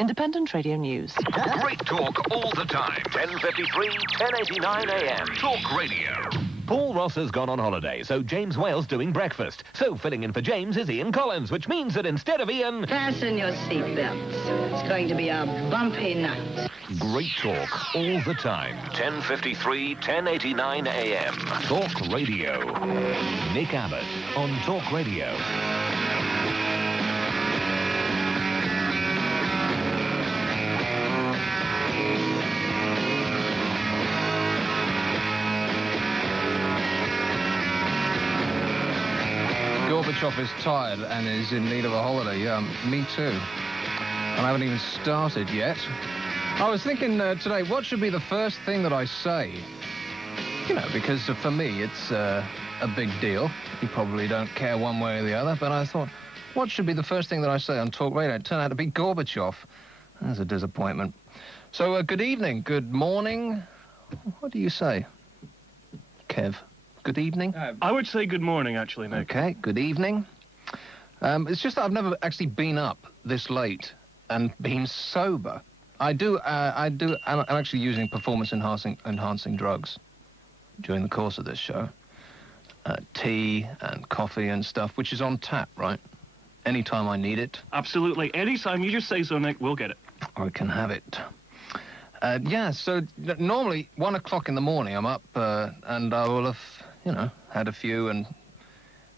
Independent Radio News. Great talk all the time. 10:53, 10:89 a.m. Talk Radio. Paul Ross has gone on holiday, so James Whale's doing breakfast. So filling in for James is Ian Collins, which means that instead of Ian... Fasten your seatbelts. It's going to be a bumpy night. Great talk all the time. 10:53, 10:89 a.m. Talk Radio. Nick Abbott on Talk Radio. Gorbachev is tired and is in need of a holiday. Yeah, me too. And I haven't even started yet. I was thinking today, what should be the first thing that I say? You know, because for me, it's a big deal. You probably don't care one way or the other, but I thought, what should be the first thing that I say on Talk Radio? It turned out to be Gorbachev. That's a disappointment. So, good evening, good morning. What do you say, Kev? Good evening? I would say good morning, actually, Nick. Okay, good evening. It's just that I've never actually been up this late and been sober. I'm actually using performance-enhancing drugs during the course of this show. Tea and coffee and stuff, which is on tap, right? Anytime I need it. Absolutely. Anytime you just say so, Nick, we'll get it. I can have it. Yeah, so normally 1 o'clock in the morning I'm up and I will have, you know, had a few, and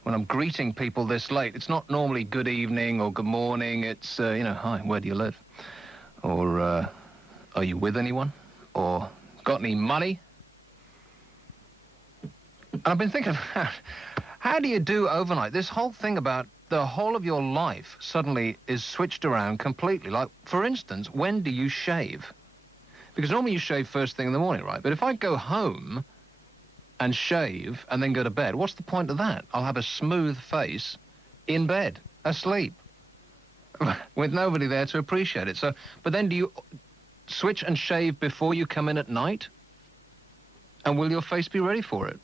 when I'm greeting people this late, it's not normally good evening or good morning, it's, you know, hi, where do you live? Or, are you with anyone? Or, got any money? And I've been thinking about, how do you do overnight? This whole thing about the whole of your life suddenly is switched around completely. Like, for instance, when do you shave? Because normally you shave first thing in the morning, right? But if I go home and shave and then go to bed, what's the point of that? I'll have a smooth face in bed, asleep, with nobody there to appreciate it. So, but then do you switch and shave before you come in at night? And will your face be ready for it?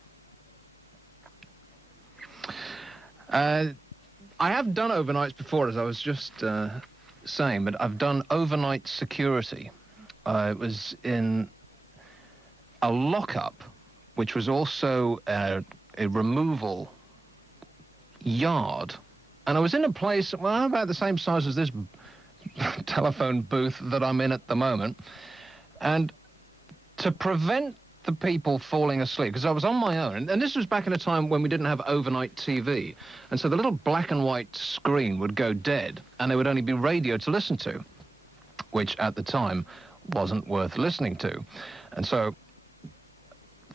I have done overnights before, as I was just saying, but I've done overnight security. It was in a lockup, which was also a removal yard. And I was in a place, well, about the same size as this telephone booth that I'm in at the moment. And to prevent the people falling asleep, because I was on my own, and this was back in a time when we didn't have overnight TV. And so the little black and white screen would go dead, and there would only be radio to listen to, which at the time wasn't worth listening to. And so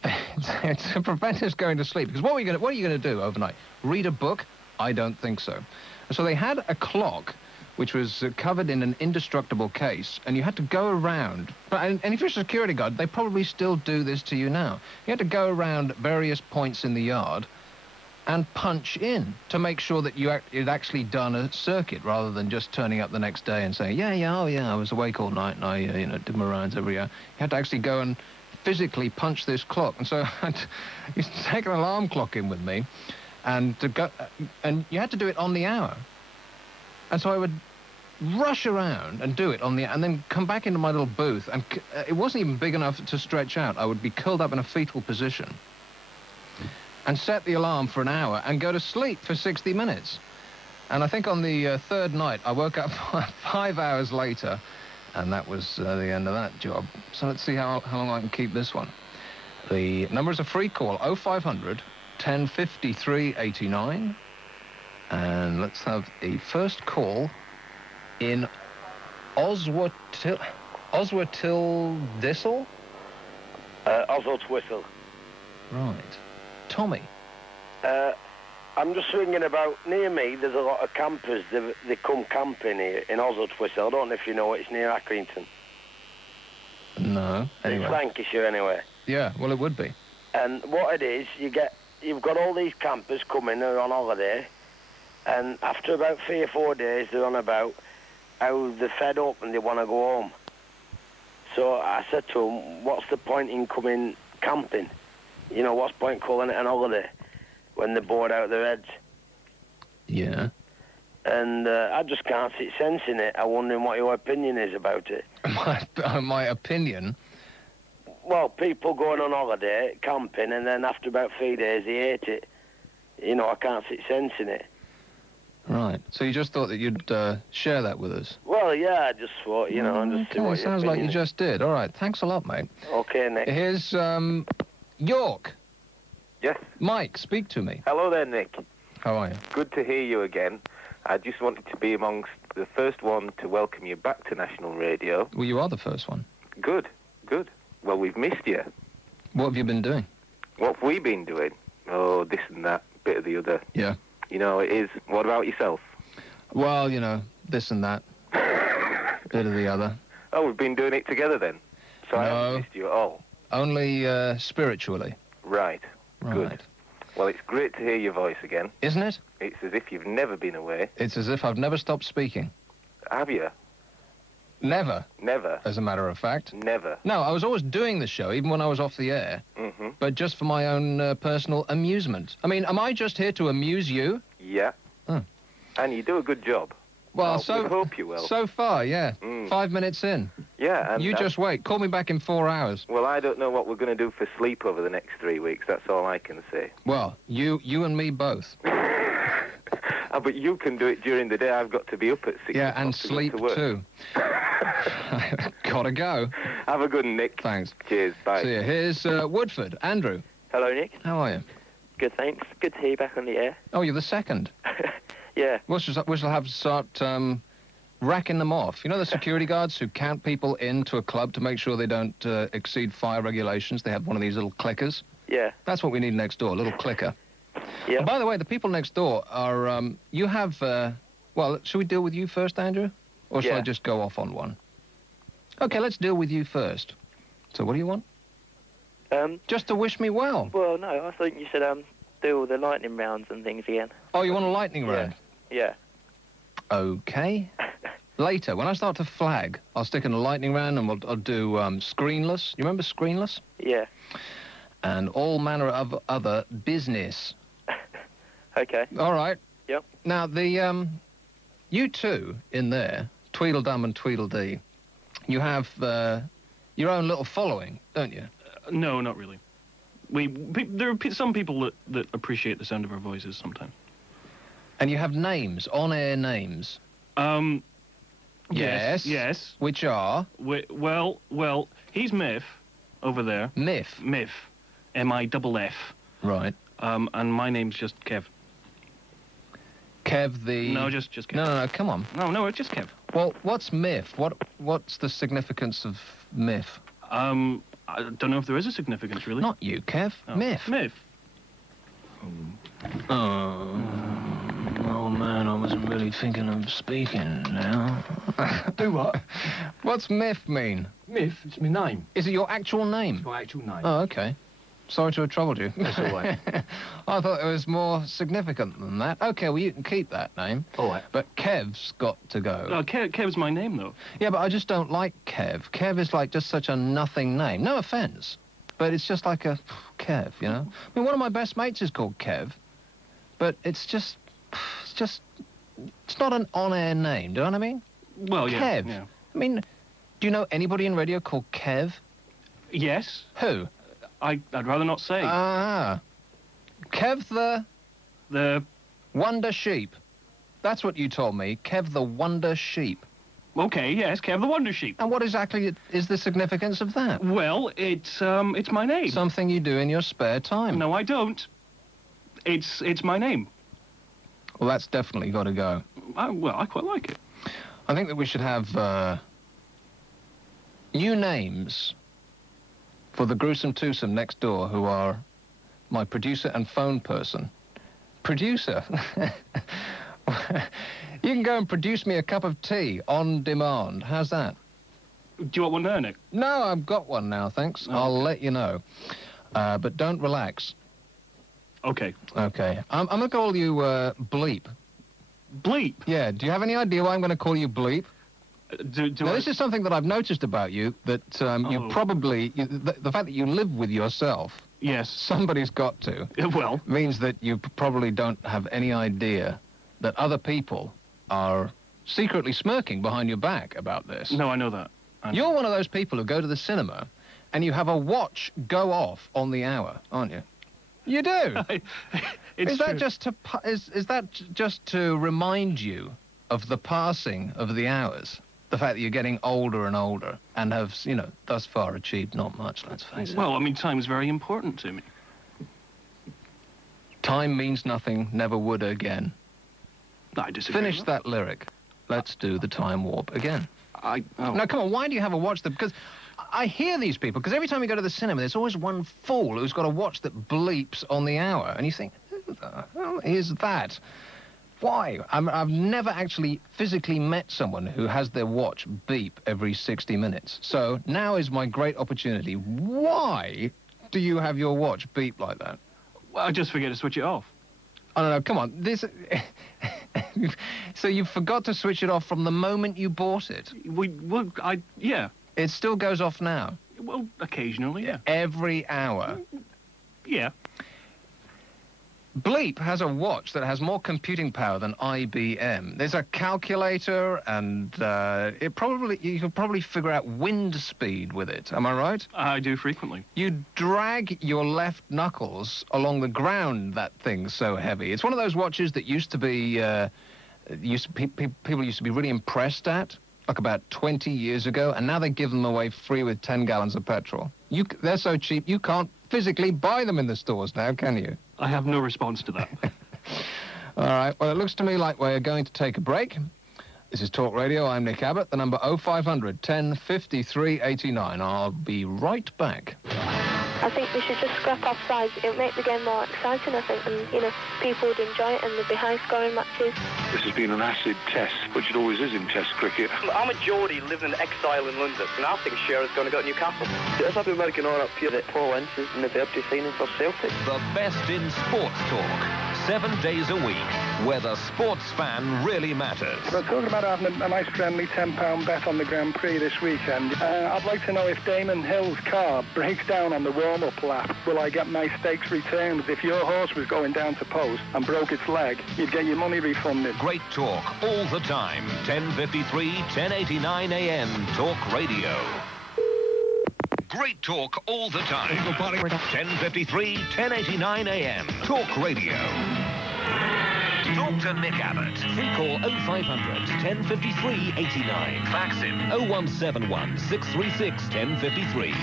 to prevent us going to sleep, because what are you going to do overnight? Read a book? I don't think so. And so they had a clock which was covered in an indestructible case, and you had to go around, and if you're a security guard, they probably still do this to you now. You had to go around various points in the yard and punch in to make sure that you'd actually done a circuit, rather than just turning up the next day and saying, I was awake all night and I did my rounds every hour. You had to actually go and physically punch this clock. And so I used to take an alarm clock in with me, and you had to do it on the hour. And so I would rush around and do it and then come back into my little booth, and it wasn't even big enough to stretch out. I would be curled up in a fetal position and set the alarm for an hour and go to sleep for 60 minutes. And I think on the third night, I woke up 5 hours later, and that was the end of that job. So let's see how long I can keep this one. The number is a free call, 0500 1053 89. And let's have a first call in Oswatildissel? Oswatwhistle. Right. Tommy. I'm just ringing about, near me, there's a lot of campers, they come camping here in Oswatwhistle. I don't know if you know, it's near Accrington. No, anyway. It's Lancashire, anyway. Yeah, well, it would be. And what it is, you've got all these campers coming, they're on holiday, and after about 3 or 4 days, they're on about how they're fed up and they want to go home. So I said to them, what's the point in coming camping? You know, what's the point calling it an holiday when they're bored out of their heads? Yeah. And I just can't see sense in it. I'm wondering what your opinion is about it. My opinion? Well, people going on holiday, camping, and then after about 3 days, they hate it. You know, I can't see sense in it. Right. So you just thought that you'd share that with us? Well, yeah, I just thought, you know, and just see what your sounds like you opinion is. just did. All right. Thanks a lot, mate. Okay, Nick. Here's York. Yes. Mike, speak to me. Hello there, Nick. How are you? Good to hear you again. I just wanted to be amongst the first one to welcome you back to National Radio. Well, you are the first one. Good, good. Well, we've missed you. What have you been doing? What have we been doing? Oh, this and that, bit of the other. Yeah. You know, it is. What about yourself? Well, you know, this and that. Bit of the other. Oh, we've been doing it together then. So I haven't missed you at all. Only spiritually. Right. Right. Good. Well, it's great to hear your voice again. Isn't it? It's as if you've never been away. It's as if I've never stopped speaking. Have you? Never, Never. as a matter of fact. Never. No, I was always doing the show, even when I was off the air, Mm-hmm. but just for my own personal amusement. I mean, am I just here to amuse you? Yeah. Oh. And you do a good job. Well, we hope you will. So far, yeah. 5 minutes in. Yeah. And You just wait. Call me back in 4 hours. Well, I don't know what we're going to do for sleep over the next 3 weeks. That's all I can say. Well, you and me both. But you can do it during the day. I've got to be up at 6 Yeah, o'clock and to go sleep to work. too. Gotta go. Have a good one, Nick. Thanks. Cheers. Bye. See you. Here's Woodford. Andrew, Hello, Nick. how are you? Good, thanks. Good to hear you back on the air. Oh, you're the second. Yeah. We shall have to start racking them off. You know the security guards who count people into a club to make sure they don't exceed fire regulations? They have one of these little clickers. Yeah. That's what we need next door, a little clicker. Yeah. And by the way, the people next door are, you have, well, should we deal with you first, Andrew? Or shall I Yeah. just go off on one? Okay, let's deal with you first. So what do you want? Just to wish me well. Well, no, I thought you said do all the lightning rounds and things again. Oh, you want a lightning round? Yeah. Okay. Later, when I start to flag, I'll stick in a lightning round and I'll do screenless. You remember screenless? Yeah. And all manner of other business. Okay. All right. Yep. Now, the you two in there, Tweedledum and Tweedledee, you have your own little following, don't you? No, not really. There are some people that appreciate the sound of our voices sometimes. And you have names, on-air names. Yes. Yes. Which are? Well, he's Miff over there. Miff. Miff. M-I-double-F. Right. And my name's just Kev. Kev the... No, just Kev. No, come on. No, it's just Kev. Well, what's Miff? What's the significance of Miff? I don't know if there is a significance, really. Not you, Kev. Oh. Miff. Miff. Oh, man, I wasn't really thinking of speaking now. Do what? What's Miff mean? Miff, it's my name. Is it your actual name? It's my actual name. Oh, okay. Sorry to have troubled you. That's all right. I thought it was more significant than that. Okay, well, you can keep that name. All right. But Kev's got to go. Kev's my name, though. Yeah, but I just don't like Kev. Kev is like just such a nothing name. No offence. But it's just like a Kev, you know? I mean, one of my best mates is called Kev. But it's not an on-air name, do you know what I mean? Well, yeah. Kev. Yeah. I mean, do you know anybody in radio called Kev? Yes. Who? I'd rather not say. Ah. Kev The... Wonder Sheep. That's what you told me. Kev the Wonder Sheep. Okay, yes, Kev the Wonder Sheep. And what exactly is the significance of that? Well, it's my name. Something you do in your spare time. No, I don't. It's my name. Well, that's definitely got to go. I quite like it. I think that we should have new names for the gruesome twosome next door, who are my producer and phone person. Producer? You can go and produce me a cup of tea on demand. How's that? Do you want one there, Nick? No, I've got one now, thanks. Oh, I'll let you know. But don't relax. Okay. Okay. I'm going to call you Bleep. Bleep. Yeah, do you have any idea why I'm going to call you Bleep? Now, this is something that I've noticed about you, that you probably... the fact that you live with yourself... Yes. Somebody's got to. Well... Means that you probably don't have any idea that other people are secretly smirking behind your back about this. No, I know that. You're one of those people who go to the cinema and you have a watch go off on the hour, aren't you? You do. It's is that true. just to remind you of the passing of the hours? The fact that you're getting older and older and have, thus far achieved not much, let's face it. Well, I mean, time is very important to me. Time means nothing, never would again. I disagree. Finish that lyric. Let's do the time warp again. Now, come on, why do you have a watch that... Because I hear these people, because every time you go to the cinema, there's always one fool who's got a watch that bleeps on the hour. And you think, who the hell is that? Why? I've never actually physically met someone who has their watch beep every 60 minutes. So now is my great opportunity. Why do you have your watch beep like that? Well, I just forget to switch it off. I don't know, come on. This... So you forgot to switch it off from the moment you bought it? Yeah. It still goes off now? Well, occasionally, yeah. Every hour? Yeah. Bleep has a watch that has more computing power than IBM. There's a calculator, and you could probably figure out wind speed with it. Am I right? I do frequently. You drag your left knuckles along the ground. That thing's so heavy. It's one of those watches that used to be people used to be really impressed at, like about 20 years ago, and now they give them away free with 10 gallons of petrol. They're so cheap you can't physically buy them in the stores now, can you? I have no response to that. All right, well, it looks to me like we're going to take a break. This is Talk Radio. I'm Nick Abbott. The number 0500 10 53 89. I'll be right back. I think we should just scrap off sides. It would make the game more exciting, I think, and, people would enjoy it and there'd be high-scoring matches. This has been an acid test, which it always is in test cricket. I'm a Geordie living in exile in London, and I think Shearer's going to go to Newcastle. Let's have American on up here that Paul Ince is in the birthday signing for Celtic. The best in sports talk, 7 days a week, where the sports fan really matters. We're talking about having a nice friendly £10 bet on the Grand Prix this weekend. I'd like to know if Damon Hill's car breaks down on the warm-up lap, will I get my stakes returned? If your horse was going down to post and broke its leg, you'd get your money refunded. Great talk all the time. 10:53, 10:89 a.m. Talk Radio. Great talk all the time. 10:53, 10:89 a.m. Talk Radio. Talk to Nick Abbott. Free call 0500 1053 89. Fax him 0171 636 1053.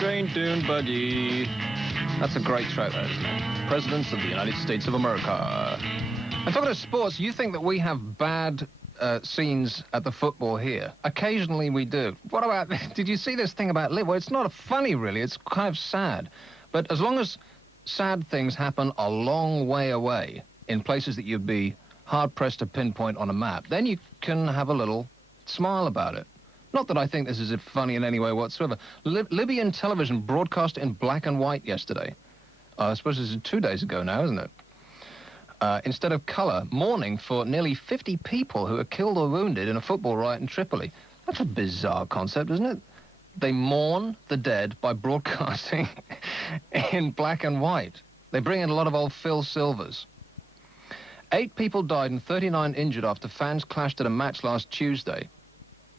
Train tune buggy. That's a great track, that, isn't it? Presidents of the United States of America. And talking of sports, you think that we have bad scenes at the football here? Occasionally we do. What about... Did you see this thing about Liverpool? It's not funny, really. It's kind of sad. But as long as sad things happen a long way away, in places that you'd be hard-pressed to pinpoint on a map, then you can have a little smile about it. Not that I think this is funny in any way whatsoever. Libyan television broadcast in black and white yesterday. I suppose this is 2 days ago now, isn't it? Instead of colour, mourning for nearly 50 people who were killed or wounded in a football riot in Tripoli. That's a bizarre concept, isn't it? They mourn the dead by broadcasting in black and white. They bring in a lot of old Phil Silvers. 8 people died and 39 injured after fans clashed at a match last Tuesday.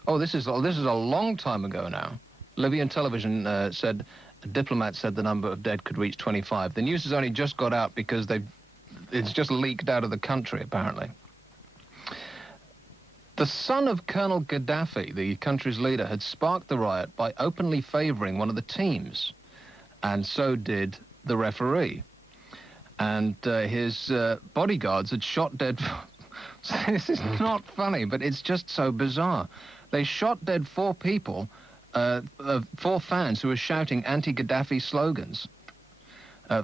Oh, this is a long time ago now. Libyan television said, a diplomat said the number of dead could reach 25. The news has only just got out because it's just leaked out of the country, apparently. The son of Colonel Gaddafi, the country's leader, had sparked the riot by openly favouring one of the teams. And so did the referee. And his bodyguards had shot dead... This is not funny, but it's just so bizarre. They shot dead 4 people, 4 fans who were shouting anti-Gaddafi slogans.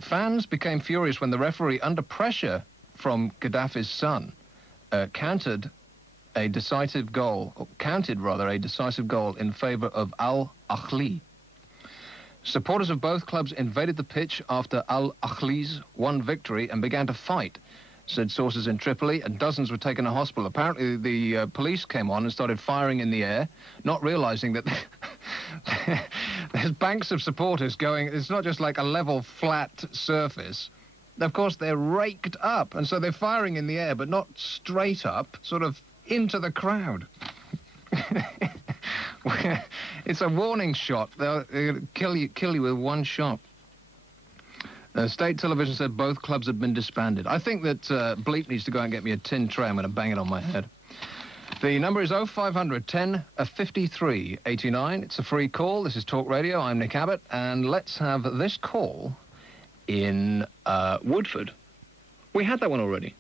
Fans became furious when the referee, under pressure from Gaddafi's son, counted a decisive goal in favour of Al-Ahli. Supporters of both clubs invaded the pitch after Al-Ahli's won victory and began to fight. said sources in Tripoli, and dozens were taken to hospital. Apparently, the police came on and started firing in the air, not realizing that there's banks of supporters going. It's not just like a level, flat surface. Of course, they're raked up, and so they're firing in the air, but not straight up, sort of into the crowd. It's a warning shot. They'll kill you with one shot. State television said both clubs had been disbanded. I think that Bleep needs to go and get me a tin tray. I'm going to bang it on my head. The number is 0500 10 53 89. It's a free call. This is Talk Radio. I'm Nick Abbott, and let's have this call in Woodford. We had that one already.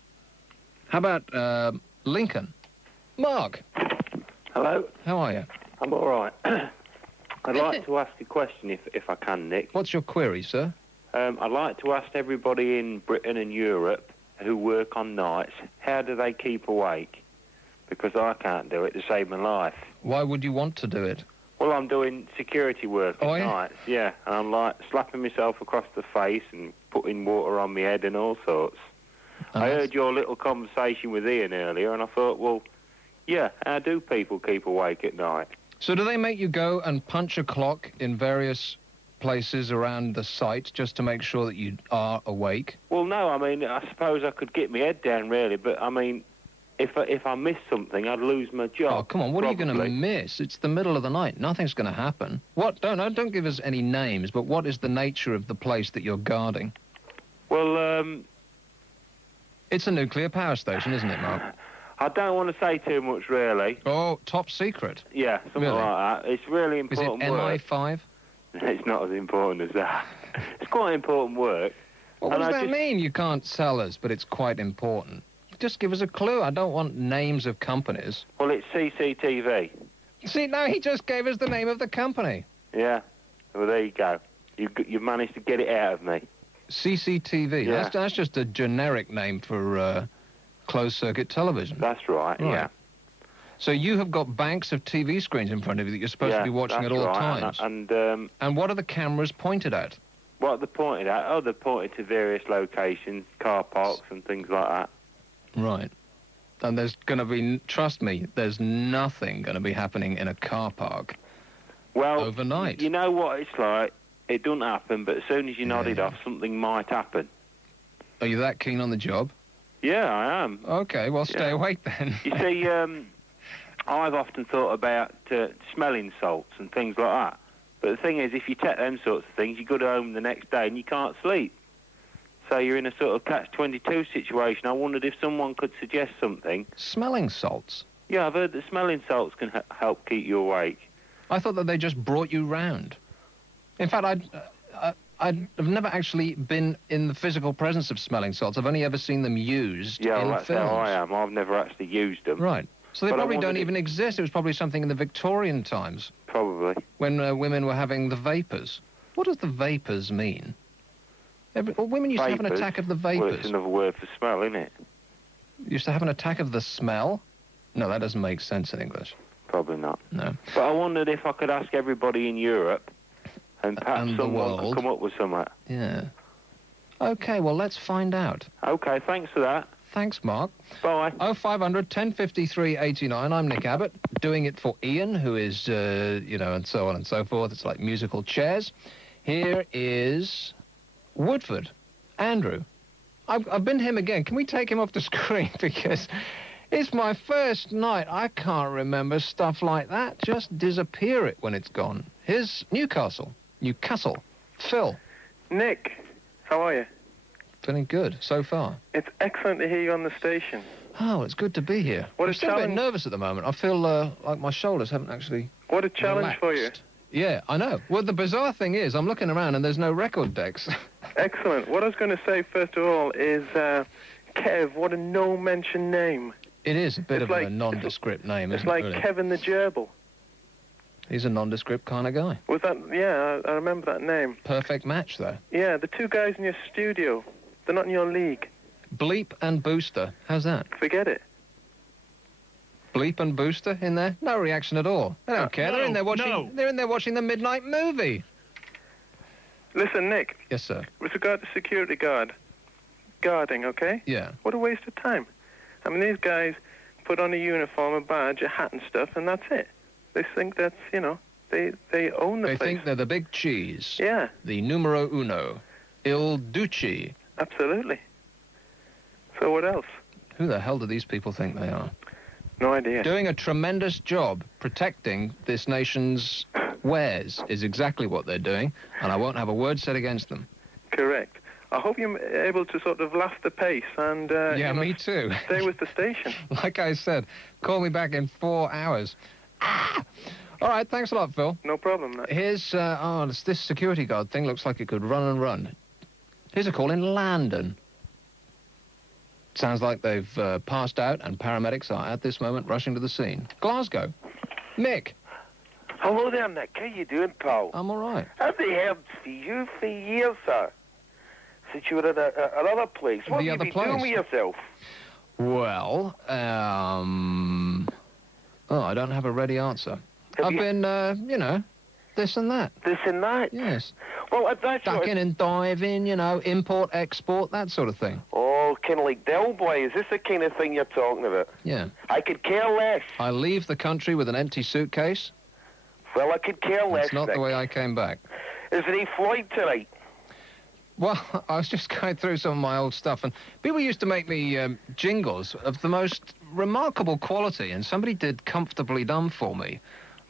How about Lincoln? Mark. Hello. How are you? I'm all right. I'd like to ask a question, if I can, Nick. What's your query, sir? I'd like to ask everybody in Britain and Europe who work on nights, how do they keep awake? Because I can't do it to save my life. Why would you want to do it? Well, I'm doing security work at nights, yeah. And I'm like slapping myself across the face and putting water on my head and all sorts. I heard your little conversation with Ian earlier, and I thought, well, yeah, how do people keep awake at night? So do they make you go and punch a clock in various places around the site just to make sure that you are awake? Well, no, I mean, I suppose I could get my head down, really, but, I mean, if I missed something, I'd lose my job. Oh, come on, what are you going to miss? It's the middle of the night. Nothing's going to happen. What? Don't give us any names, but what is the nature of the place that you're guarding? Well, it's a nuclear power station, isn't it, Mark? I don't want to say too much, really. Oh, top secret? Yeah, something like that. It's really important work. Is it MI5? It's not as important as that. It's quite important work. Well, what does that mean? You can't sell us, but it's quite important. Just give us a clue. I don't want names of companies. Well, it's CCTV. See, now he just gave us the name of the company. Yeah. Well, there you go. You managed to get it out of me. CCTV. Yeah. That's just a generic name for closed-circuit television. That's right, yeah. So you have got banks of TV screens in front of you that you're supposed to be watching at all times. And what are the cameras pointed at? What are they pointed at? Oh, they're pointed to various locations, car parks and things like that. Right. And there's going to be, trust me, there's nothing going to be happening in a car park overnight. You know what it's like? It doesn't happen, but as soon as you nod it off, something might happen. Are you that keen on the job? Yeah, I am. Okay, well, stay awake then. You see, I've often thought about smelling salts and things like that. But the thing is, if you take them sorts of things, you go home the next day and you can't sleep. So you're in a sort of catch-22 situation. I wondered if someone could suggest something. Smelling salts? Yeah, I've heard that smelling salts can help keep you awake. I thought that they just brought you round. In fact, I've never actually been in the physical presence of smelling salts. I've only ever seen them used in films. That's how I am. I've never actually used them. Right. So they probably don't even exist. It was probably something in the Victorian times. Probably. When women were having the vapours. What does the vapours mean? Women used to have an attack of the vapours. Well, it's another word for smell, isn't it? Used to have an attack of the smell? No, that doesn't make sense in English. Probably not. No. But I wondered if I could ask everybody in Europe, and perhaps someone could come up with something. Yeah. Okay, well, let's find out. Okay, thanks for that. Thanks, Mark. Bye. 0500 1053 89. I'm Nick Abbott, doing it for Ian, who is, and so on and so forth. It's like musical chairs. Here is Woodford. Andrew. I've been to him again. Can we take him off the screen? Because it's my first night. I can't remember stuff like that. Just disappear it when it's gone. Here's Newcastle. Phil. Nick, how are you? Feeling good so far. It's excellent to hear you on the station. Oh, it's good to be here. I'm still a bit nervous at the moment. I feel like my shoulders haven't actually What a challenge for you. Yeah, I know. Well, the bizarre thing is, I'm looking around and there's no record decks. Excellent. What I was going to say, first of all, is Kev, what a no-mention name. It is a bit of a nondescript name, isn't it? It's like Kevin the Gerbil. He's a nondescript kind of guy. Was that? Yeah, I remember that name. Perfect match, though. Yeah, the two guys in your studio, they're not in your league. Bleep and Booster. How's that? Forget it. Bleep and Booster in there? No reaction at all. They don't care. They're in there watching. They're in there watching the midnight movie. Listen, Nick. Yes, sir. With regard to security guard, guarding, okay? Yeah. What a waste of time. I mean, these guys put on a uniform, a badge, a hat and stuff, and that's it. They think that's, you know, they own the place. They think they're the big cheese. Yeah. The numero uno. Il Duce. Absolutely. So what else? Who the hell do these people think they are? No idea. Doing a tremendous job protecting this nation's wares is exactly what they're doing, and I won't have a word said against them. Correct. I hope you're able to sort of laugh the pace and... yeah, you know, me too. Stay with the station. Like I said, call me back in 4 hours. Ah! All right, thanks a lot, Phil. No problem, mate. Here's, this security guard thing looks like it could run and run. Here's a call in London. Sounds like they've passed out and paramedics are at this moment rushing to the scene. Glasgow. Mick. Hello there, Nick. How you doing, pal? I'm all right. I've been heard for you for years, sir. Since you were at another place. What The have other you been doing place? with yourself? Well, I don't have a ready answer. I've been, you know, this and that. This and that? Yes. Well, that's Ducking and diving, you know, import, export, that sort of thing. Oh, kind of like Del Boy. Is this the kind of thing you're talking about? Yeah. I could care less. I leave the country with an empty suitcase. Well, I could care less, That's not Nick. the way I came back. Is there any Floyd tonight? Well, I was just going through some of my old stuff, and people used to make me jingles of the most remarkable quality, and somebody did Comfortably Done for me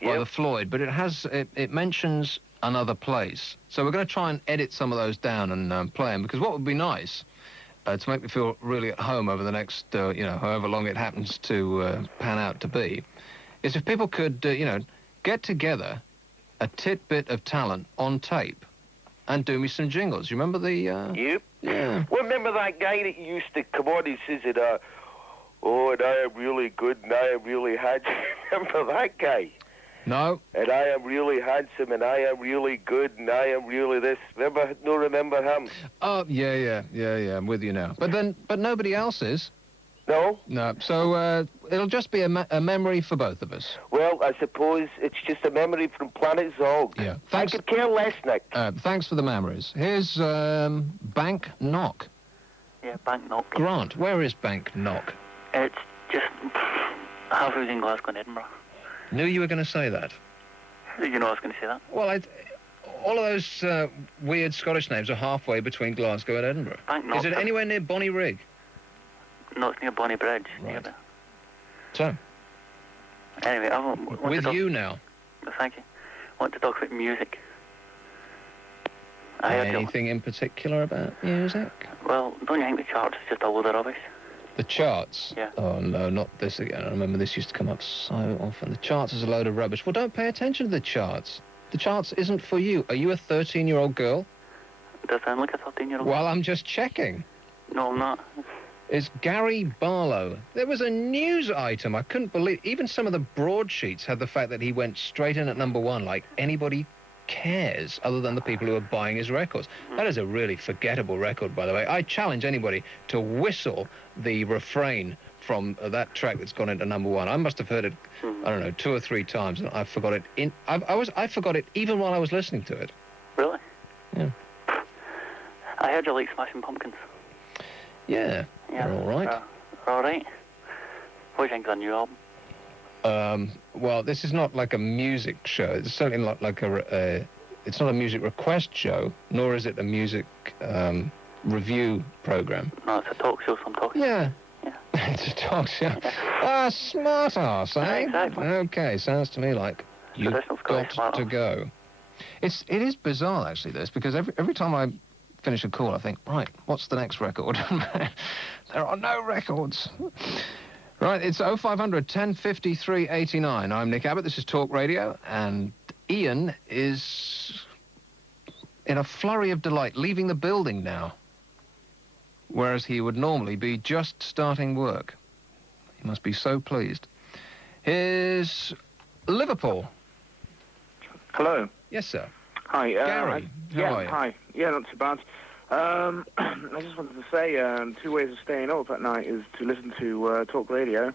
by the Floyd, but it mentions another place. So we're going to try and edit some of those down and play them, because what would be nice, to make me feel really at home over the next, you know, however long it happens to pan out to be, is if people could, you know, get together a tidbit of talent on tape and do me some jingles. You remember the... Yep. Yeah. Well, remember that guy that used to come on, he says that, oh, and I am really good, and I am really handsome. Remember that guy? No. And I am really handsome, and I am really good, and I am really this. Remember him? Oh, yeah, I'm with you now. But nobody else is. No? No, so it'll just be a memory for both of us. Well, I suppose it's just a memory from Planet Zog. Yeah. Thanks. I could care less, Nick. Thanks for the memories. Here's Bank Knock. Yeah, Bank Knock. Grant, where is Bank Knock? It's just halfway between Glasgow and Edinburgh. Knew you were going to say that. You know I was going to say that? Well, all of those weird Scottish names are halfway between Glasgow and Edinburgh. Bank Knock. Is it anywhere near Bonnie Rig? No, it's near Bonnie Bridge. Right. So? Anyway, I want with to you now. Thank you. I want to talk about music. Anything in particular about music? Well, don't you think the charts is just a load of rubbish? The charts? Yeah. Oh, no, not this again. I remember this used to come up so often. The charts is a load of rubbish. Well, don't pay attention to the charts. The charts isn't for you. Are you a 13-year-old girl? Does sound like a 13-year-old? Well, I'm just checking. No, I'm not. It's Gary Barlow. There was a news item. I couldn't believe... Even some of the broadsheets had the fact that he went straight in at number one, like anybody cares other than the people who are buying his records. That is a really forgettable record, by the way. I challenge anybody to whistle the refrain from that track that's gone into number one. I must have heard it, I don't know, 2 or 3 times, and I forgot it. I forgot it even while I was listening to it. Really? Yeah. I heard you like Smashing Pumpkins. Yeah, they're all right. All right. What do you think of the new album? Well, this is not like a music show. It's certainly not like it's not a music request show, nor is it a music review program. No, it's a talk show, so I'm talking. Yeah. It's a talk show. Ah, smart ass, eh? Exactly. Okay, sounds to me like you've got to go. It is bizarre, actually, this, because every time I finish a call, I think, right, what's the next record? There are no records. Right, it's 0500 1053 89. I'm Nick Abbott, this is Talk Radio, and Ian is in a flurry of delight, leaving the building now, whereas he would normally be just starting work. He must be so pleased. Here's Liverpool. Hello. Yes, sir. Hi. Gary, how are you? Hi. Yeah, not too bad. I just wanted to say 2 ways of staying up at night is to listen to Talk Radio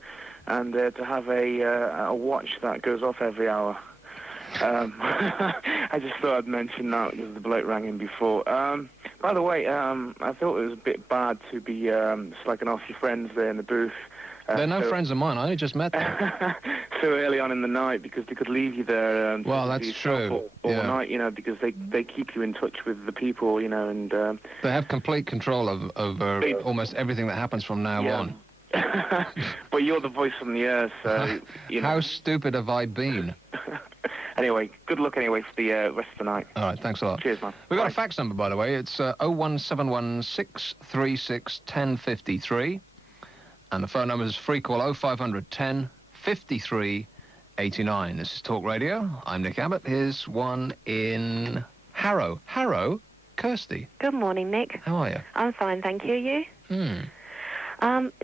and to have a watch that goes off every hour. I just thought I'd mention that because the bloke rang in before. By the way, I thought it was a bit bad to be slacking off your friends there in the booth. They're no friends of mine. I only just met them. So early on in the night because they could leave you there. Well, that's true. All night, because they keep you in touch with the people, and... They have complete control over almost everything that happens from now on. But you're the voice from the earth, so... How stupid have I been? Anyway, good luck anyway for the rest of the night. All right, thanks a lot. Cheers, man. We've got a fax number, by the way. It's 01716 636 1053. And the phone number is free call 0500 10 53 89. This is Talk Radio. I'm Nick Abbott. Here's one in Harrow. Harrow, Kirsty. Good morning, Nick. How are you? I'm fine, thank you. You?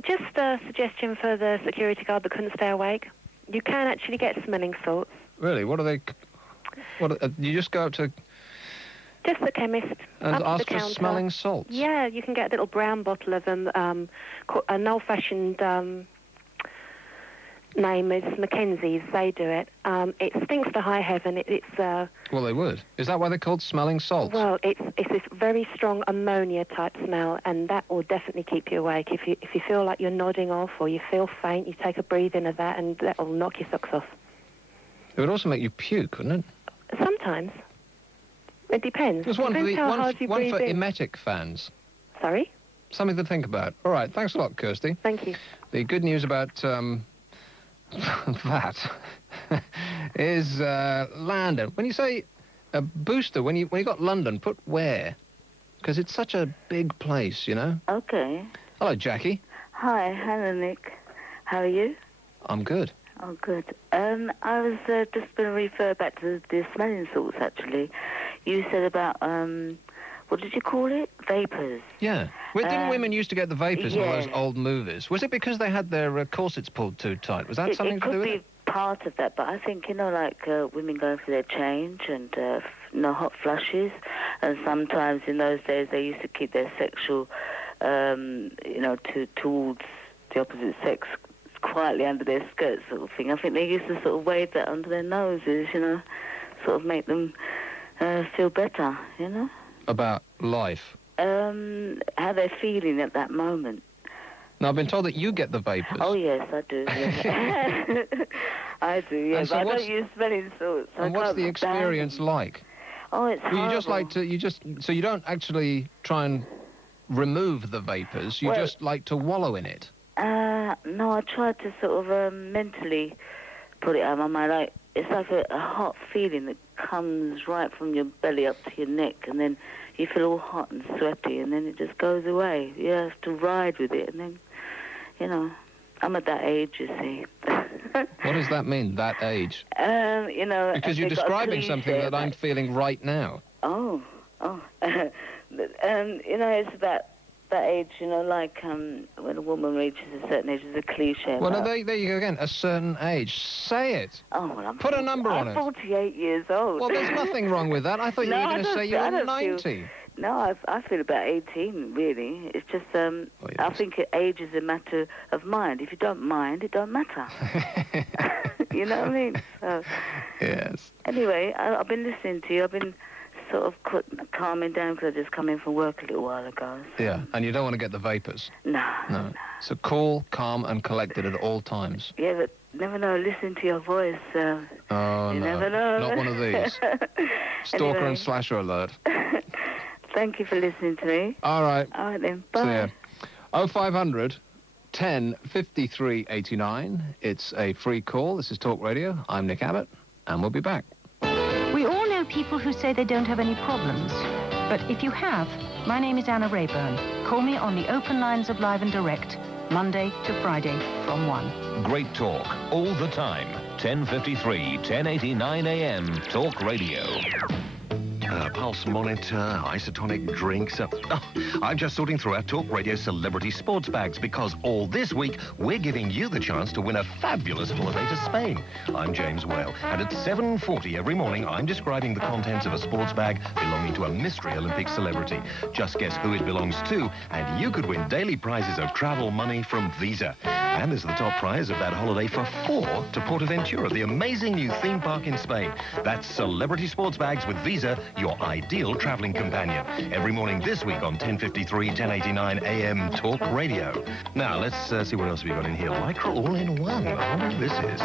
Just a suggestion for the security guard that couldn't stay awake. You can actually get smelling salts. Really? What are they... you just go up to... Just the chemist. And up ask to the for counter. smelling salts? Yeah, you can get a little brown bottle of them. An old-fashioned name is Mackenzie's. They do it. It stinks to high heaven. It's... Well, they would. Is that why they're called smelling salts? Well, it's this very strong ammonia-type smell, and that will definitely keep you awake. If you feel like you're nodding off or you feel faint, you take a breathe in of that, and that will knock your socks off. It would also make you puke, wouldn't it? Sometimes. It depends. There's one Depends how hard you for breathe in. emetic fans. Sorry? Something to think about. All right, thanks a lot, Kirsty. Thank you. The good news about that is London. When you say a booster, when you got London, put where? Because it's such a big place, Okay. Hello, Jackie. Hi, hello, Nick. How are you? I'm good. Oh, good. I was just going to refer back to the smelling salts, actually. You said about, what did you call it? Vapours. Yeah. Didn't women used to get the vapours in all yeah. those old movies? Was it because they had their corsets pulled too tight? Was that something to do with it? It could be part of that, but I think, like women going for their change and, hot flushes. And sometimes in those days they used to keep their sexual, towards the opposite sex quietly under their skirts sort of thing. I think they used to sort of wave that under their noses, sort of make them feel better, About life? How they're feeling at that moment. Now, I've been told that you get the vapours. Oh, yes, I do. Yeah. I do, yeah, And so but I don't use smelling salts. And what's the experience like? Oh, it's horrible. You just like to, so you don't actually try and remove the vapours, you just like to wallow in it? No, I try to sort of mentally put it out of my mind. It's like a hot feeling that comes right from your belly up to your neck, and then you feel all hot and sweaty, and then it just goes away. You have to ride with it, and then, I'm at that age, you see. What does that mean, that age? Because you're they've got a describing cliche something that I'm feeling right now. Oh. It's about that age, like when a woman reaches a certain age, there's a cliche. Well, there you go again, a certain age. Say it. Oh, well, Put a number on I'm it. 48 years old. Well, there's nothing wrong with that. I thought you were going to say you were 90. No, I feel about 18, really. It's just, I think age is a matter of mind. If you don't mind, it don't matter. You know what I mean? So, yes. Anyway, I've been listening to you. I've been sort of calming down because I just come in from work a little while ago. So. Yeah, and you don't want to get the vapours. No. So cool, calm, and collected at all times. Yeah, but never know. Listen to your voice. Oh, you no. never know. Not one of these. Stalker and slasher alert. Thank you for listening to me. All right. All right, then. Bye. See ya. 0500 10 53 89. It's a free call. This is Talk Radio. I'm Nick Abbott, and we'll be back. We all know people who say they don't have any problems. But if you have, my name is Anna Rayburn. Call me on the open lines of Live and Direct, Monday to Friday from 1. Great talk, all the time. 10:53, 10:89 a.m. Talk Radio. Pulse monitor, isotonic drinks. I'm just sorting through our Talk Radio celebrity sports bags because all this week we're giving you the chance to win a fabulous holiday to Spain. I'm James Whale, and at 7:40 every morning I'm describing the contents of a sports bag belonging to a mystery Olympic celebrity. Just guess who it belongs to, and you could win daily prizes of travel money from Visa. And there's the top prize of that holiday for 4 to Portaventura, the amazing new theme park in Spain. That's celebrity sports bags with Visa, your ideal traveling companion. Every morning this week on 10:53, 10:89 AM Talk Radio. Now, let's see what else we've got in here. Lycra all-in-one. I wonder what this is.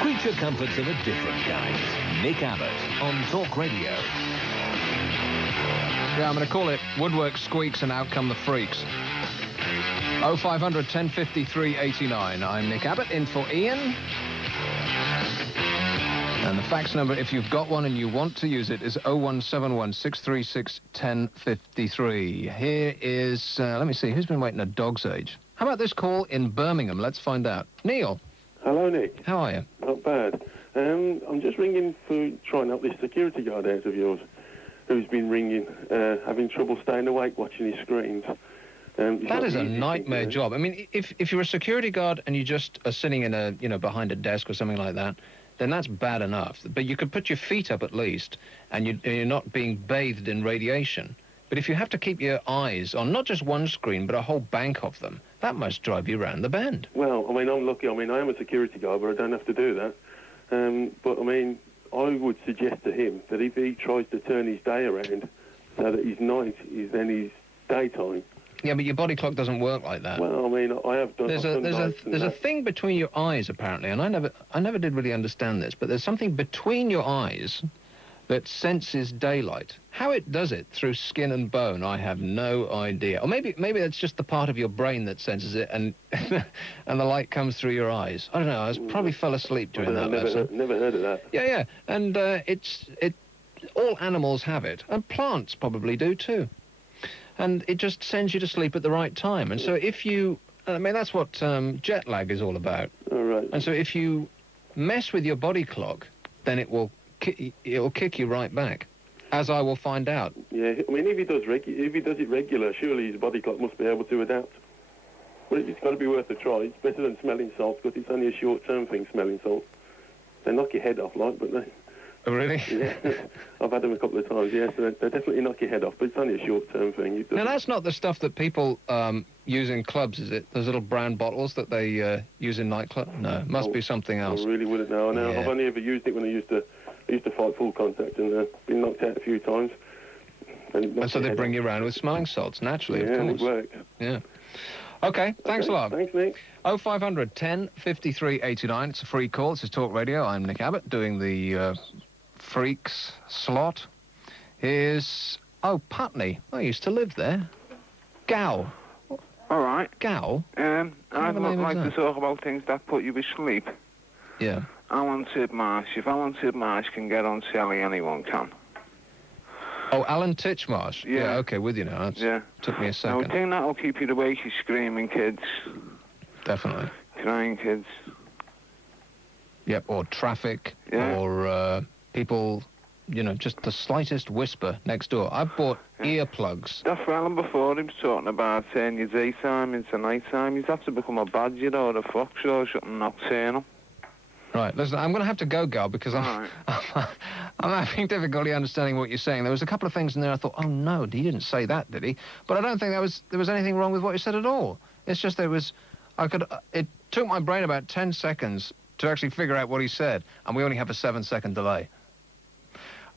Creature comforts of a different kind. Nick Abbott on Talk Radio. Yeah, I'm going to call it Woodwork Squeaks and Out Come the Freaks. 0500 1053 89. I'm Nick Abbott, in for Ian. And the fax number, if you've got one and you want to use it, is 0171 636 1053. Here is, let me see, who's been waiting a dog's age? How about this call in Birmingham? Let's find out. Neil. Hello, Nick. How are you? Not bad. I'm just ringing for trying to help this security guard out of yours, who's been ringing, having trouble staying awake watching his screens. That is a nightmare job. I mean, if you're a security guard and you just are sitting in a, behind a desk or something like that, then that's bad enough. But you could put your feet up at least, and you're not being bathed in radiation. But if you have to keep your eyes on not just one screen, but a whole bank of them, that must drive you round the bend. Well, I mean, I'm lucky. I mean, I am a security guard, but I don't have to do that. But, I mean, I would suggest to him that if he tries to turn his day around so that his night is then his daytime. Yeah, but your body clock doesn't work like that. Well, I mean, I have done. There's a thing between your eyes apparently, and I never did really understand this, but there's something between your eyes that senses daylight. How it does it through skin and bone, I have no idea. Or maybe that's just the part of your brain that senses it, and and the light comes through your eyes. I don't know. I probably fell asleep during that lesson. Never heard of that. Yeah, and all animals have it, and plants probably do too. And it just sends you to sleep at the right time. And so if you... I mean, that's what jet lag is all about. All right. And so if you mess with your body clock, then it will kick you right back, as I will find out. Yeah, I mean, if he does it regular, surely his body clock must be able to adapt. Well, it's got to be worth a try. It's better than smelling salts, because it's only a short-term thing, smelling salts. They knock your head off, like, but they... Oh, really? Yeah, I've had them a couple of times, yes. Yeah, so they definitely knock your head off, but it's only a short-term thing. Now, that's not the stuff that people use in clubs, is it? Those little brown bottles that they use in nightclubs? No, it must be something else. I really wouldn't know. Yeah. I've only ever used it when I used to fight full contact and been knocked out a few times. And so they bring you around with smelling salts, naturally, of course. Yeah, it works. Yeah. OK, thanks a lot. Thanks, Nick. 0500 1053 89. It's a free call. This is Talk Radio. I'm Nick Abbott, doing the Freaks slot. Here's... Oh, Putney. I used to live there. Gal. All right. Gal? I'd like to talk about things that put you to sleep. Yeah. Alan Titchmarsh. If Alan Titchmarsh can get on telly, anyone can. Oh, Alan Titchmarsh? Yeah. OK, with you now. Took me a second. I think that'll keep you awake, you screaming kids. Definitely. Crying kids. Yep, or traffic, or people, just the slightest whisper next door. I bought earplugs. That fella before him was talking about turning your daytime into nighttime. You'd have to become a badger or a fox or something nocturnal. Right, listen, I'm going to have to go, Gal, because I'm having difficulty understanding what you're saying. There was a couple of things in there I thought, oh, no, he didn't say that, did he? But I don't think there was anything wrong with what you said at all. It's just it took my brain about 10 seconds to actually figure out what he said, and we only have a 7-second delay.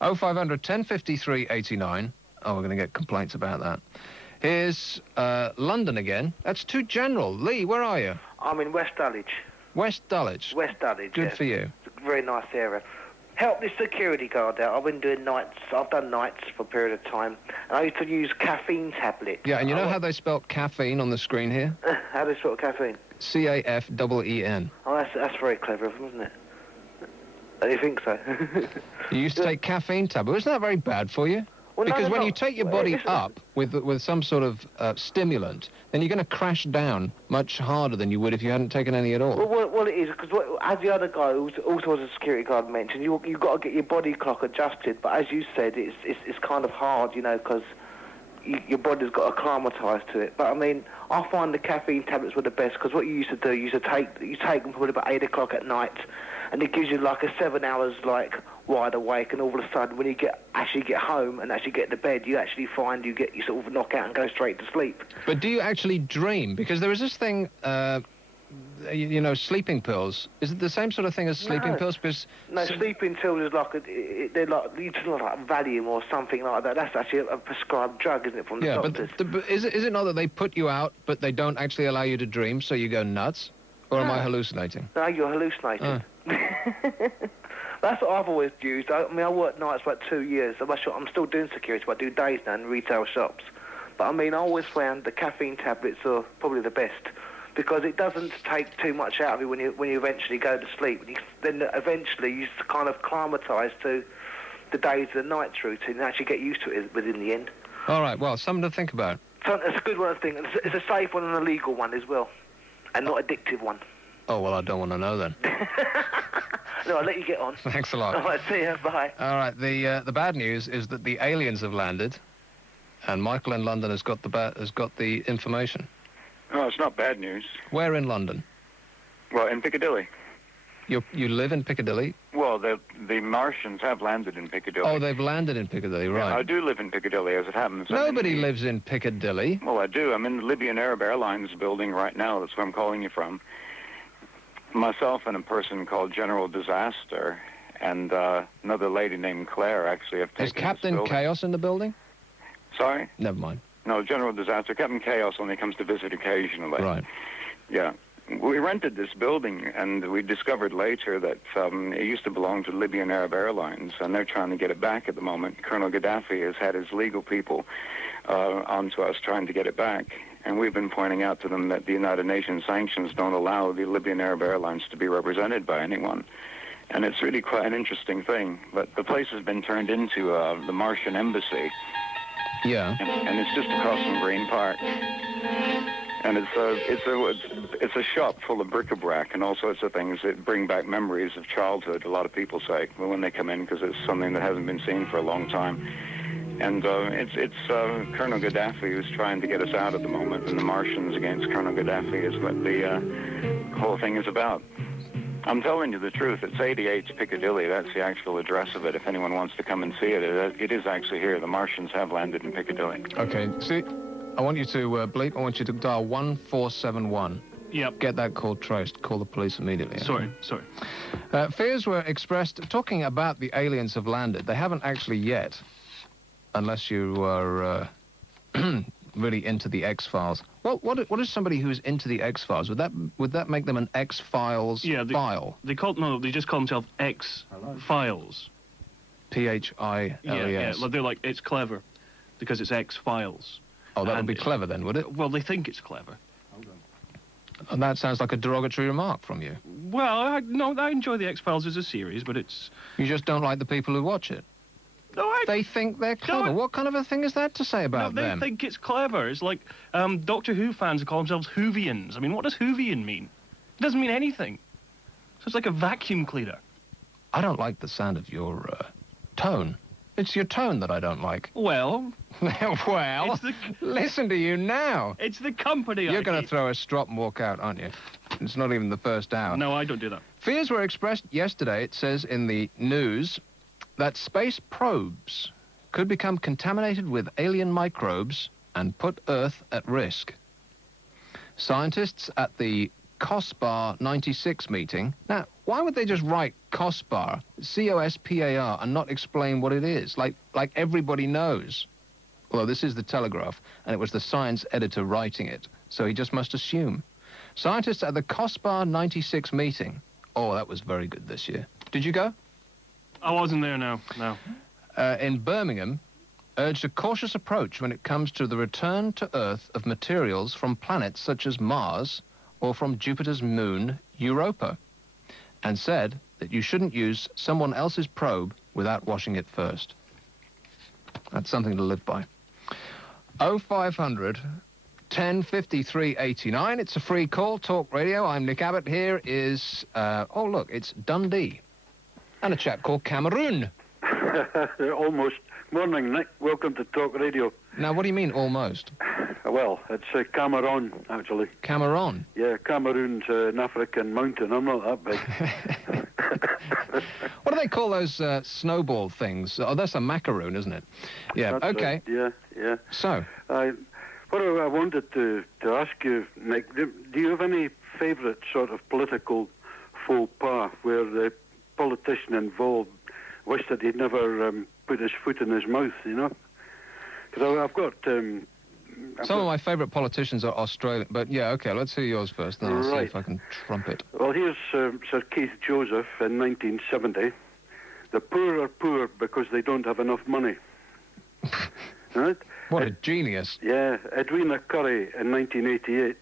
0500 1053 89. Oh, we're going to get complaints about that. Here's London again. That's too general. Lee, where are you? I'm in West Dulwich. West Dulwich? West Dulwich, Good for you. It's a very nice area. Help this security guard out. I've been doing nights. I've done nights for a period of time. And I used to use caffeine tablets. Yeah, and you know how they spell caffeine on the screen here? How do they spell caffeine? C-A-F-E-E-N. Oh, that's very clever of them, isn't it? Do you think so? You used to take caffeine tablets. Isn't that very bad for you? Well, no, because they're when you not. take your Well, body it's- up with some sort of stimulant, then you're going to crash down much harder than you would if you hadn't taken any at all. Well, it is, because as the other guy who also was a security guard mentioned, you've got to get your body clock adjusted, but as you said, it's kind of hard, you know, because your body's got to acclimatise to it. But I mean, I find the caffeine tablets were the best, because what you used to do, you take them probably about 8 o'clock at night, and it gives you like a 7 hours like wide awake, and all of a sudden when you actually get home and actually get to bed, you actually find you sort of knock out and go straight to sleep. But do you actually dream? Because there is this thing, you know, sleeping pills. Is it the same sort of thing as sleeping No. pills? Because No, sleeping pills is like they're like you just like Valium or something like that. That's actually a prescribed drug, isn't it, from the yeah, doctors? but is it not that they put you out, but they don't actually allow you to dream, so you go nuts? Or am I hallucinating? No, you're hallucinating. That's what I've always used. I mean, I worked nights for about 2 years. I'm still doing security, but I do days now in retail shops. But I mean, I always found the caffeine tablets are probably the best, because it doesn't take too much out of you when you eventually go to sleep. Then eventually you kind of acclimatise to the days and the nights routine and actually get used to it within the end. All right, well, something to think about. So it's a good one, I think. It's a safe one and a legal one as well, and not addictive one. Oh, well, I don't want to know then. No, I'll let you get on. Thanks a lot. All right, see ya. Bye. All right, the bad news is that the aliens have landed, and Michael in London has got the information. Oh, it's not bad news. Where in London? Well, in Piccadilly. You live in Piccadilly? Well, the Martians have landed in Piccadilly. Oh, they've landed in Piccadilly, right. Yeah, I do live in Piccadilly, as it happens. Nobody lives in Piccadilly. Well, I do. I'm in the Libyan Arab Airlines building right now. That's where I'm calling you from. Myself and a person called General Disaster and another lady named Claire actually have taken Is Captain this building. Chaos in the building? Sorry? Never mind. No, General Disaster. Captain Chaos only comes to visit occasionally. Right. Yeah. We rented this building, and we discovered later that it used to belong to Libyan Arab Airlines, and they're trying to get it back at the moment. Colonel Gaddafi has had his legal people onto us trying to get it back, and we've been pointing out to them that the United Nations sanctions don't allow the Libyan Arab Airlines to be represented by anyone. And it's really quite an interesting thing. But the place has been turned into the Martian embassy. Yeah. And it's just across from Green Park. And it's a shop full of bric-a-brac and all sorts of things that bring back memories of childhood, a lot of people say, when they come in, because it's something that hasn't been seen for a long time. And it's Colonel Gaddafi who's trying to get us out at the moment, and the Martians against Colonel Gaddafi is what the whole thing is about. I'm telling you the truth. It's 88 Piccadilly. That's the actual address of it. If anyone wants to come and see it, it is actually here. The Martians have landed in Piccadilly. Okay, see, I want you to bleep. I want you to dial 1471. Yep. Get that call traced. Call the police immediately. Sorry. Fears were expressed talking about the aliens have landed. They haven't actually yet, unless you are really into the X-Files. What is somebody who's into the X-Files? Would that make them an X-Files file? They just call themselves X-Files. P-H-I-L-E-S. Yeah, they're like, it's clever, because it's X-Files. Oh, that would be clever then, would it? Well, they think it's clever. And that sounds like a derogatory remark from you. Well, I enjoy the X-Files as a series, but it's... You just don't like the people who watch it. No, They think they're clever. What kind of a thing is that to say about they them? think it's clever. It's like Doctor Who fans who call themselves Whovians. I mean, what does Whovian mean? It doesn't mean anything. So it's like a vacuum cleaner. I don't like the sound of your tone. It's your tone that I don't like. Well... Listen to you now. It's the company You're going to throw a strop and walk out, aren't you? It's not even the first hour. No, I don't do that. Fears were expressed yesterday, it says in the news, that space probes could become contaminated with alien microbes and put Earth at risk. Scientists at the COSPAR 96 meeting... Now, why would they just write COSPAR, C-O-S-P-A-R, and not explain what it is, like everybody knows? Although this is the Telegraph, and it was the science editor writing it, so he just must assume. Scientists at the COSPAR 96 meeting... Oh, that was very good this year. Did you go? I wasn't there, no. In Birmingham, urged a cautious approach when it comes to the return to Earth of materials from planets such as Mars or from Jupiter's moon, Europa, and said that you shouldn't use someone else's probe without washing it first. That's something to live by. 0500 1053 89. It's a free call. Talk Radio. I'm Nick Abbott. Here is, oh, look, it's Dundee. And a chap called Cameroon. Almost. Morning, Nick. Welcome to Talk Radio. Now, what do you mean, almost? Well, it's Cameroon, actually. Cameroon? Yeah, Cameroon's an African mountain. I'm not that big. What do they call those snowball things? Oh, that's a macaroon, isn't it? Yeah, That's okay. right. Yeah. So? What I wanted to ask you, Nick, do you have any favourite sort of political faux pas where the politician involved wished that he'd never put his foot in his mouth, you know? Because I've got... Some of my favourite politicians are Australian, but yeah, okay, let's hear yours first, then I'll see Right. if I can trump it. Well, here's Sir Keith Joseph in 1970. The poor are poor because they don't have enough money. Right? What a genius. Yeah, Edwina Currie in 1988.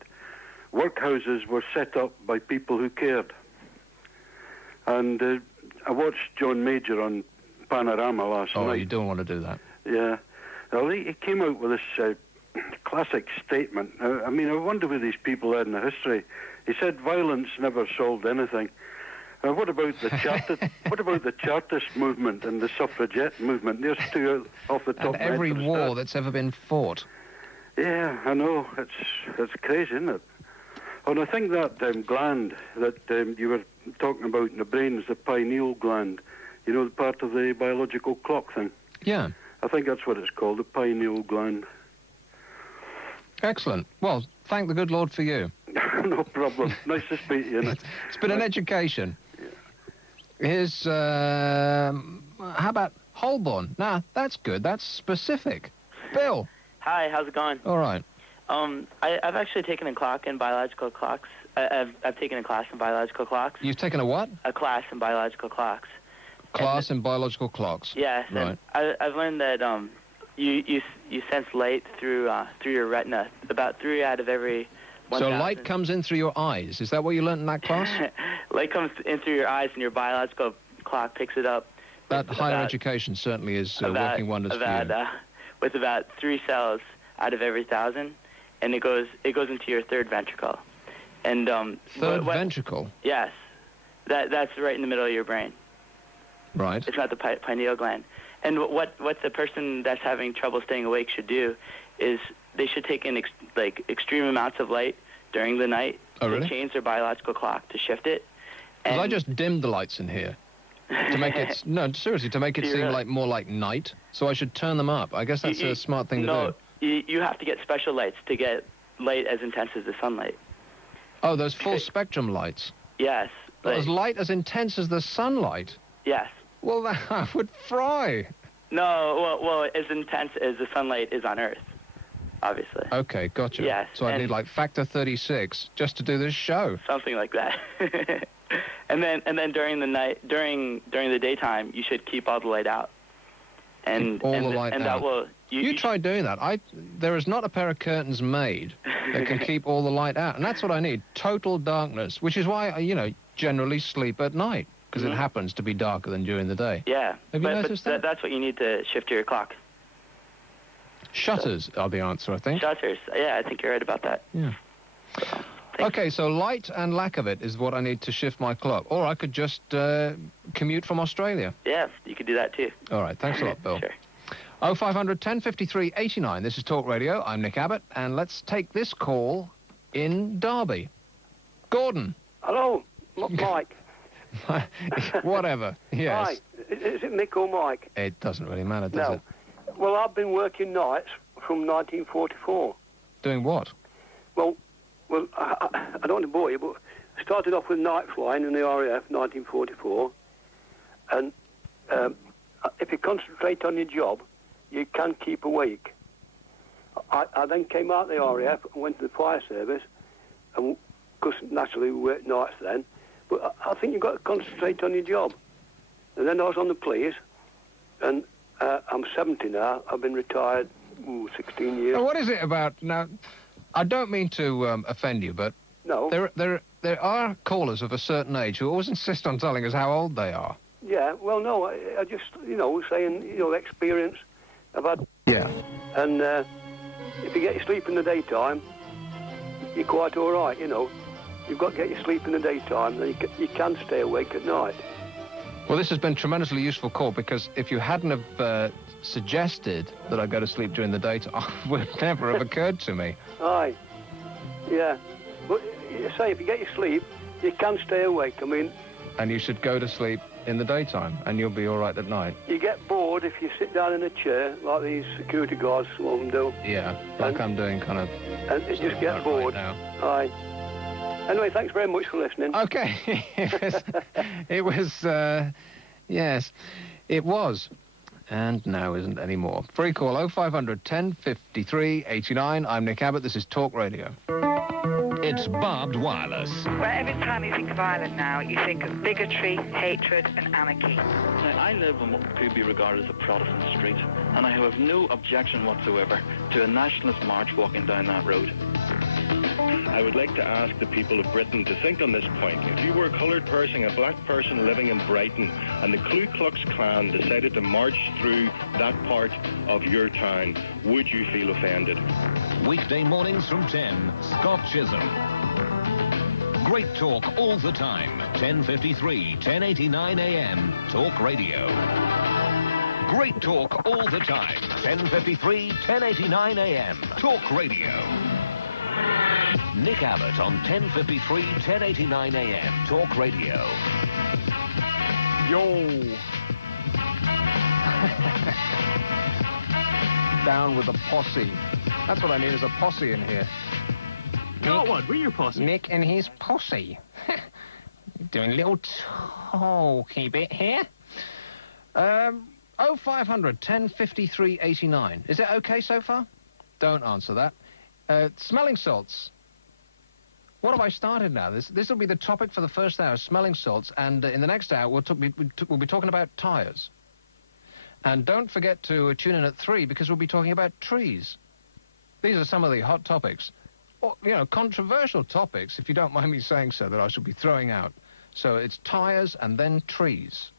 Workhouses were set up by people who cared. And I watched John Major on Panorama last night. Oh, you don't want to do that. Yeah. Well, he came out with this classic statement. I mean, I wonder where these people are in the history. He said violence never solved anything. What about the What about the Chartist movement and the suffragette movement? There's two off the top. And every war that's ever been fought. Yeah, I know. It's crazy, isn't it? And I think that gland that you were talking about in the brain is the pineal gland. You know, the part of the biological clock thing. Yeah. I think that's what it's called, the pineal gland. Excellent. Well, thank the good Lord for you. No problem. Nice to speak to you, Nick. It's been an education. Here's, how about Holborn? Nah, that's good. That's specific. Bill. Hi, how's it going? All right. I've actually taken a clock in biological clocks. I've taken a class in biological clocks. You've taken a what? A class in biological clocks. Class in biological clocks. Yes. Right. I've learned that you sense light through your retina. About 3 out of every 1,000. So light comes in through your eyes. Is that what you learnt in that class? Light comes in through your eyes, and your biological clock picks it up. That higher education certainly is working wonders for you. With about 3 cells out of every 1,000, and it goes into your third ventricle. And third ventricle? Yes, that's right in the middle of your brain. Right. It's not the pineal gland. And what the person that's having trouble staying awake should do is they should take in extreme amounts of light during the night to change their biological clock, to shift it. Because I just dimmed the lights in here to make it no, seriously, to make it seem like more like night. So I should turn them up. I guess that's a smart thing to do. You have to get special lights to get light as intense as the sunlight. Oh, those full spectrum lights. Yes. Those light as intense as the sunlight. Yes. Well, that would fry. No, well, as intense as the sunlight is on Earth, obviously. Okay, gotcha. Yes. So I need like factor 36 just to do this show. Something like that. and then during the night, during the daytime, you should keep all the light out. And keep all the light and out. that will. You try doing that. There is not a pair of curtains made that can keep all the light out, and that's what I need. Total darkness, which is why I, generally sleep at night. Because it happens to be darker than during the day. Yeah. Have you noticed that? That's what you need to shift your clock. Shutters are the answer, I think. Shutters. Yeah, I think you're right about that. Yeah. Okay, so light and lack of it is what I need to shift my clock. Or I could just commute from Australia. Yeah, you could do that too. All right, thanks a lot, Bill. Sure. 0500 1053 89. This is Talk Radio. I'm Nick Abbott, and let's take this call in Derby. Gordon. Hello, Mike. Whatever, yes. Hi, is it Nick or Mike? It doesn't really matter, does it? Well, I've been working nights from 1944. Doing what? Well, I don't want to bore you, but I started off with night flying in the RAF 1944, and if you concentrate on your job, you can keep awake. I then came out of the RAF and went to the fire service, and because naturally we worked nights then, but I think you've got to concentrate on your job. And then I was on the police, and I'm 70 now. I've been retired 16 years. Now, what is it about... Now, I don't mean to offend you, but... No. There are callers of a certain age who always insist on telling us how old they are. Yeah, well, no, I just, saying, experience, I've had... Yeah. And if you get your sleep in the daytime, you're quite all right, you know. You've got to get your sleep in the daytime, then you can stay awake at night. Well, this has been tremendously useful call, because if you hadn't have suggested that I go to sleep during the daytime, it would never have occurred to me. Aye. Yeah. But you say if you get your sleep, you can stay awake. I mean... And you should go to sleep in the daytime, and you'll be all right at night. You get bored if you sit down in a chair, like these security guards, some of them do. Yeah, like I'm doing kind of... And you just get bored. Right now. Aye. Anyway, thanks very much for listening. Okay. Yes, it was. And now isn't anymore. Free call 0500 10 53 89. I'm Nick Abbott. This is Talk Radio. It's Barbed Wireless. Well, every time you think of Ireland now, you think of bigotry, hatred and anarchy. Now, I live on what could be regarded as a Protestant street, and I have no objection whatsoever to a nationalist march walking down that road. I would like to ask the people of Britain to think on this point. If you were a coloured person, a black person living in Brighton, and the Ku Klux Klan decided to march through that part of your town, would you feel offended? Weekday mornings from 10, Scott Chisholm. Great talk all the time. 10:53, 10:89 a.m. Talk Radio. Great talk all the time. 10:53, 10:89 a.m. Talk Radio. Nick Abbott on 10:53, 10:89 a.m. Talk Radio. Yo. Down with the posse. That's what I need, is a posse in here. Got one. We're your posse. Nick and his posse. Doing a little talky bit here. 0500 10 53 89. Is it okay so far? Don't answer that. Smelling salts. What have I started now? This will be the topic for the first hour, smelling salts, and in the next hour we'll be talking about tyres. And don't forget to tune in at 3, because we'll be talking about trees. These are some of the hot topics. Or, you know, controversial topics, if you don't mind me saying so, that I shall be throwing out. So it's tyres and then trees.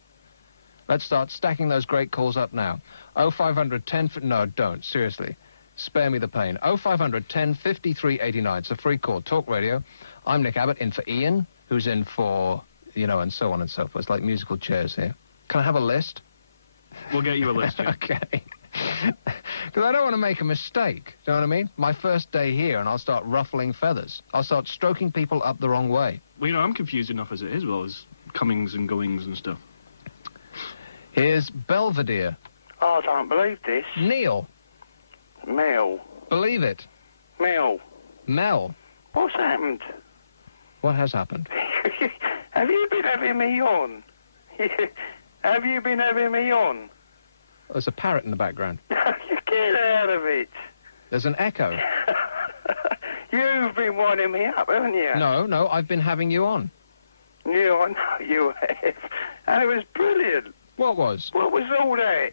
Let's start stacking those great calls up now. 0500 10... No, don't. Seriously. Spare me the pain. 0500 10 53 89. It's a free call. Talk Radio. I'm Nick Abbott, in for Ian, who's in for, you know, and so on and so forth. It's like musical chairs here. Can I have a list? We'll get you a list, yeah. Okay. Because I don't want to make a mistake. Do you know what I mean? My first day here, and I'll start ruffling feathers. I'll start stroking people up the wrong way. Well, you know, I'm confused enough as it is, well, as comings and goings and stuff. Here's Belvedere. Oh, I don't believe this. Neil. Mel. Believe it. Mel. Mel. What's happened? What has happened? Have you been having me on? Have you been having me on? There's a parrot in the background. Get out of it. There's an echo. You've been winding me up, haven't you? No, I've been having you on. Yeah, I know you have. And it was brilliant. What was? What was all that?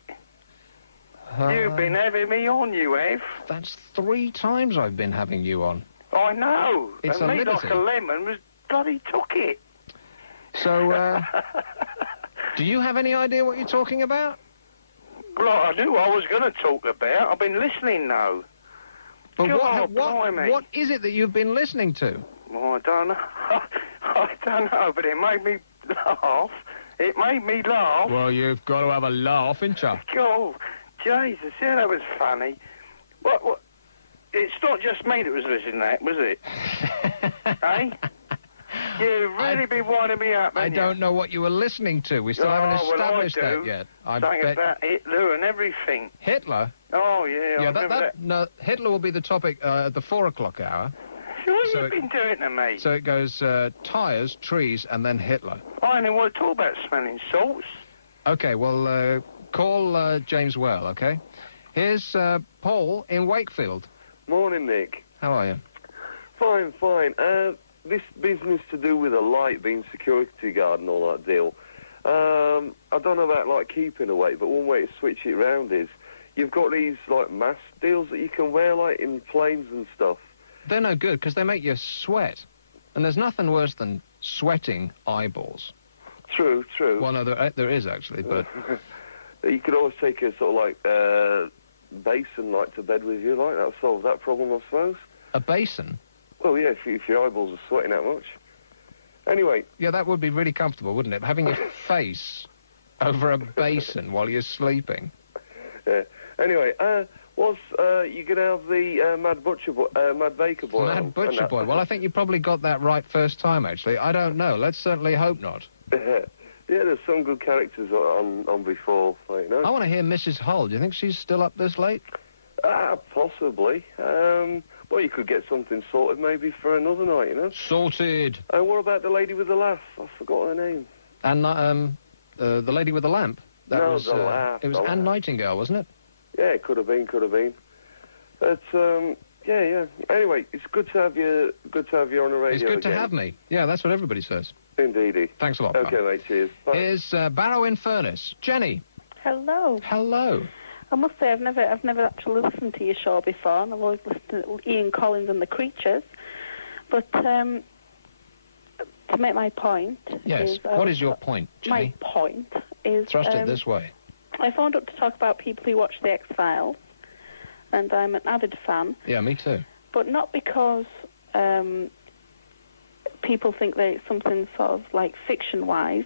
You've been having me on, you have. That's 3 times I've been having you on. I know. It's and a me liberty. like a lemon was bloody took it. So, do you have any idea what you're talking about? Well, I knew I was going to talk about. I've been listening now. But what is it that you've been listening to? Well, I don't know. I don't know, but it made me laugh. It made me laugh. Well, you've got to have a laugh, ain't you? Oh, Jesus, yeah, that was funny. What? It's not just me that was listening to that, was it? Eh? You've really been winding me up, I don't know what you were listening to. We still haven't established that yet. Something about Hitler and everything. Hitler? Oh, yeah. Yeah, no, Hitler will be the topic at the 4 o'clock hour. What have you been doing to me? So it goes tyres, trees, and then Hitler. I only want to talk about smelling salts. Okay, well, call James Well, okay? Here's Paul in Wakefield. Morning, Nick. How are you? Fine. This business to do with a light being security guard and all that deal, I don't know about, like, keeping awake, but one way to switch it round is you've got these, like, mask deals that you can wear, like, in planes and stuff. They're no good because they make you sweat. And there's nothing worse than sweating eyeballs. True. Well, no, there is, actually, but... You could always take a sort of, like, basin, like, to bed with you, like, that'll solve that problem, I suppose. A basin? Well, yeah, if your eyeballs are sweating that much. Anyway. Yeah, that would be really comfortable, wouldn't it? Having your face over a basin while you're sleeping. Yeah. Anyway, was you going to have the Mad Baker Boy? Mad Butcher Boy? Well, I think you probably got that right first time, actually. I don't know. Let's certainly hope not. Yeah, there's some good characters on before, like, no? I want to hear Mrs. Hull. Do you think she's still up this late? Possibly. Well, you could get something sorted maybe for another night, you know? Sorted. And what about the lady with the laugh? I forgot her name. And the lady with the lamp. That No, was, the laugh. It was Anne Nightingale, wasn't it? Yeah, it could have been. But yeah. Anyway, it's good to have you on the radio. It's good again. to have me. Yeah, that's what everybody says. Indeedy. Thanks a lot. Okay, pal. mate. Cheers. Bye. Here's Barrow in Furness. Jenny. Hello. Hello. I must say I've never actually listened to your show before, and I've always listened to Ian Collins and the Creatures. But to make my point, yes. What is your point, Jenny? My point is thrust it this way. I phoned up to talk about people who watch the X-Files, and I'm an avid fan. Yeah, me too. But not because people think that it's something sort of like fiction-wise.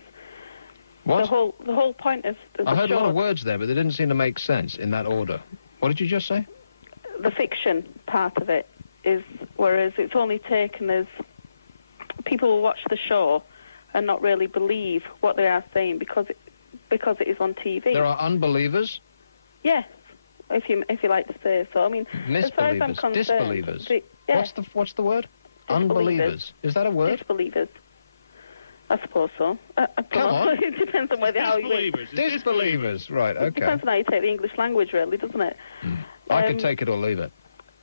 What? The whole point of the I heard show, a lot of words there, but they didn't seem to make sense in that order. What did you just say? The fiction part of it is, whereas it's only taken as people will watch the show and not really believe what they are saying because it is on TV. There are unbelievers? Yes, if you like to say so. I mean, as far as I'm concerned, disbelievers. Yeah. What's the word? Unbelievers. Is that a word? Disbelievers. I suppose so. Come on. It depends on whether how you... Disbelievers. Right, okay. It depends on how you take the English language, really, doesn't it? I could take it or leave it.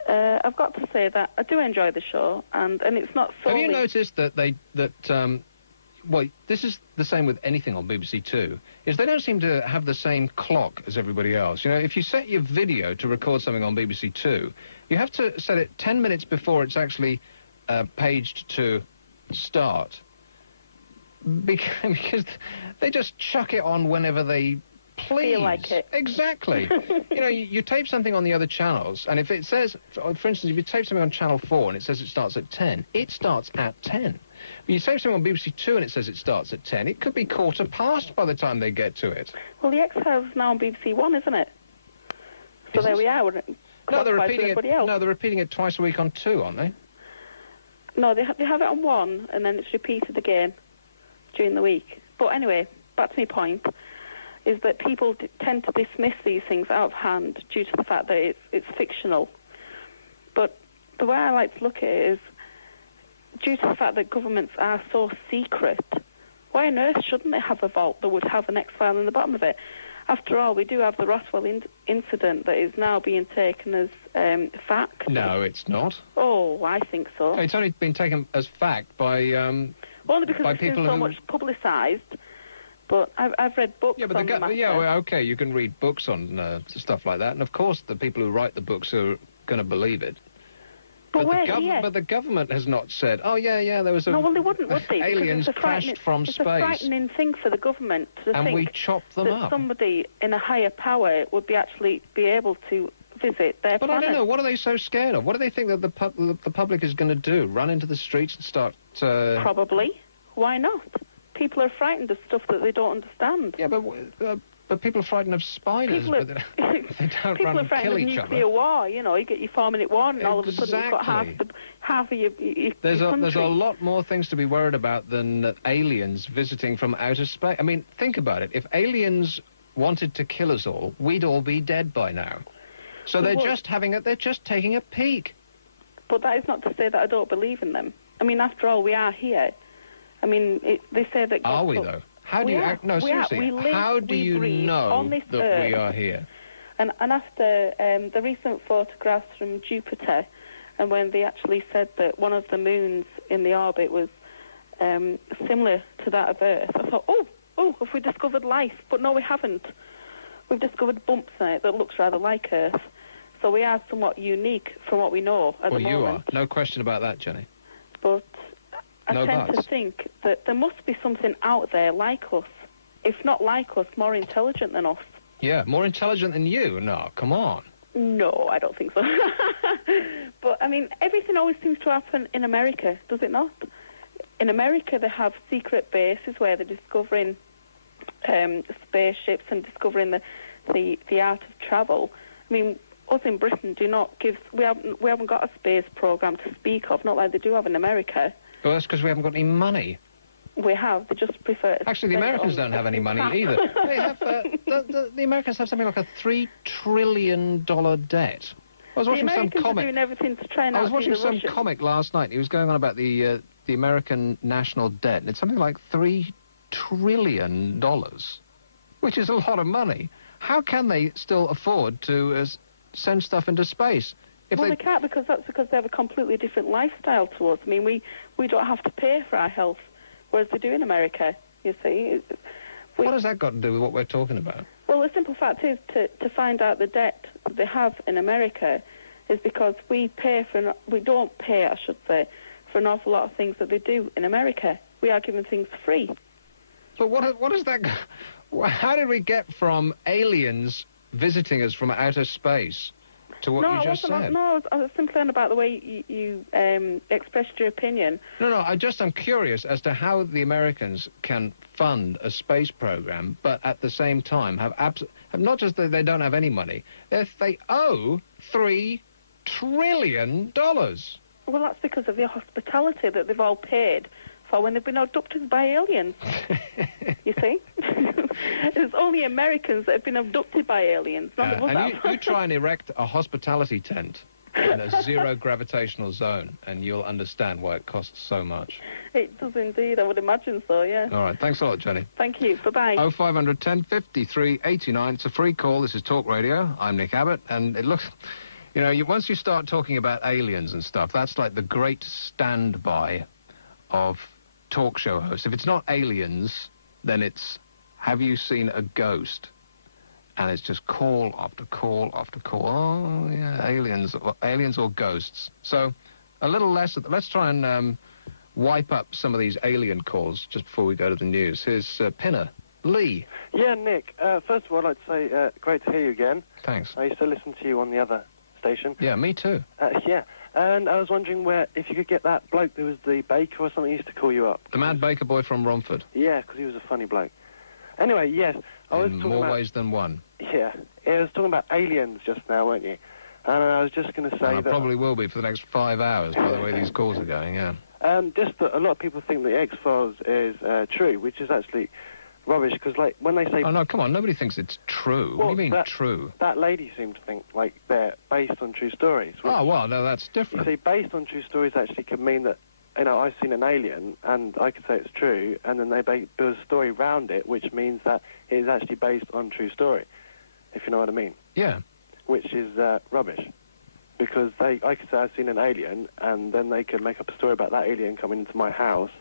I've got to say that I do enjoy the show, and it's not solely... Have you noticed that well, this is the same with anything on BBC Two, is they don't seem to have the same clock as everybody else. You know, if you set your video to record something on BBC Two, you have to set it 10 minutes before it's actually paged to start. Because they just chuck it on whenever they please. Feel like it. Exactly. You know, you tape something on the other channels, and if it says, for instance, if you tape something on Channel 4 and it says it starts at 10, it starts at 10. If you tape something on BBC 2 and it says it starts at 10, it could be 15:15 by the time they get to it. Well, the X-Files is now on BBC 1, isn't it? So there we are. No, they're repeating it. No, they're repeating it twice a week on 2, aren't they? No, they have it on 1, and then it's repeated again during the week. But anyway, back to my point, is that people tend to dismiss these things out of hand due to the fact that it's fictional. But the way I like to look at it is, due to the fact that governments are so secret, why on earth shouldn't they have a vault that would have an X-file in the bottom of it? After all, we do have the Roswell incident that is now being taken as fact. No, it's not. Oh, I think so. It's only been taken as fact by only because by it's been people so who... much publicised. But I've read books on the matter. Yeah, well, okay, you can read books on stuff like that, and of course the people who write the books are going to believe it. But the government has not said, oh, yeah, there was a... No, well, they wouldn't, would they? Aliens crashed from space. It's a frightening thing for the government to think we chopped them that up. Somebody in a higher power would be able to visit their But planet. I don't know, what are they so scared of? What do they think that the public is going to do? Run into the streets and start... Probably. Why not? People are frightened of stuff that they don't understand. Yeah, but people are frightened of spiders, but they don't run and kill each other. Nuclear war, you know, you get your 4-minute war and all of a sudden you've got half of your There's country. a lot more things to be worried about than aliens visiting from outer space. I mean, think about it. If aliens wanted to kill us all, we'd all be dead by now. So they're just taking a peek. But that is not to say that I don't believe in them. I mean, after all, we are here. I mean, they say that... Are we, though? How do you... No, seriously. How do you know that we are here? And after the recent photographs from Jupiter, and when they actually said that one of the moons in the orbit was similar to that of Earth, I thought, oh, have we discovered life? But no, we haven't. We've discovered bumps in it that looks rather like Earth. So we are somewhat unique from what we know at the moment. Well, you are. No question about that, Jenny. But I tend to think that there must be something out there like us. If not like us, more intelligent than us. Yeah, more intelligent than you? No, come on. No, I don't think so. But, I mean, everything always seems to happen in America, does it not? In America, they have secret bases where they're discovering spaceships and discovering the art of travel. I mean, us in Britain we haven't got a space program to speak of, not like they do have in America. Well, that's because we haven't got any money. We have. They just prefer to Actually, the Americans don't have any money either. They have, the Americans have something like a $3 trillion debt. I was watching some comic. Are doing everything to try and I was watching some Russians. comic last night. He was going on about the American national debt, and it's something like $3 trillion, which is a lot of money. How can they still afford to send stuff into space? They can't, because they have a completely different lifestyle to us. I mean, we don't have to pay for our health, whereas they do in America, you see. What has that got to do with what we're talking about? Well, the simple fact is to find out the debt that they have in America is because we don't pay, I should say, for an awful lot of things that they do in America. We are given things free. But what is that? How did we get from aliens visiting us from outer space to what you just said? No, I was simply on about the way you expressed your opinion. No, I'm curious as to how the Americans can fund a space program, but at the same time have not just that they don't have any money, they owe $3 trillion. Well, that's because of the hospitality that they've all paid for when they've been abducted by aliens. You see? It's only Americans that have been abducted by aliens, none of us have. You try and erect a hospitality tent in a zero gravitational zone, and you'll understand why it costs so much. It does indeed, I would imagine so, yeah. All right, thanks a lot, Jenny. Thank you, bye-bye. 0500 1053 89. It's a free call. This is Talk Radio. I'm Nick Abbott, and it looks... You know, once you start talking about aliens and stuff, that's like the great standby of talk show hosts. If it's not aliens, then it's, have you seen a ghost? And it's just call after call after call. Oh, yeah, aliens or ghosts. So a little less. Let's try and wipe up some of these alien calls just before we go to the news. Here's Pinner. Lee. Yeah, Nick. First of all, I'd say great to hear you again. Thanks. I used to listen to you on the other station. Yeah, me too. Yeah. And I was wondering if you could get that bloke who was the baker or something, used to call you up. The mad baker boy from Romford. Yeah, because he was a funny bloke. Anyway, yes. I was in talking more about, ways than one. Yeah. I was talking about aliens just now, weren't you? And I was just going to say I probably will be for the next 5 hours, by the way these calls are going, yeah. Just that a lot of people think the X-Files is true, which is actually rubbish, because, like, when they say... Oh, no, come on, nobody thinks it's true. Well, what do you mean, true? That lady seemed to think, like, they're based on true stories. Oh, well, no, that's different. You see, based on true stories actually could mean that, you know, I've seen an alien, and I could say it's true, and then they build a story around it, which means that it is actually based on true story, if you know what I mean. Yeah. Which is rubbish. Because I could say I've seen an alien, and then they could make up a story about that alien coming into my house,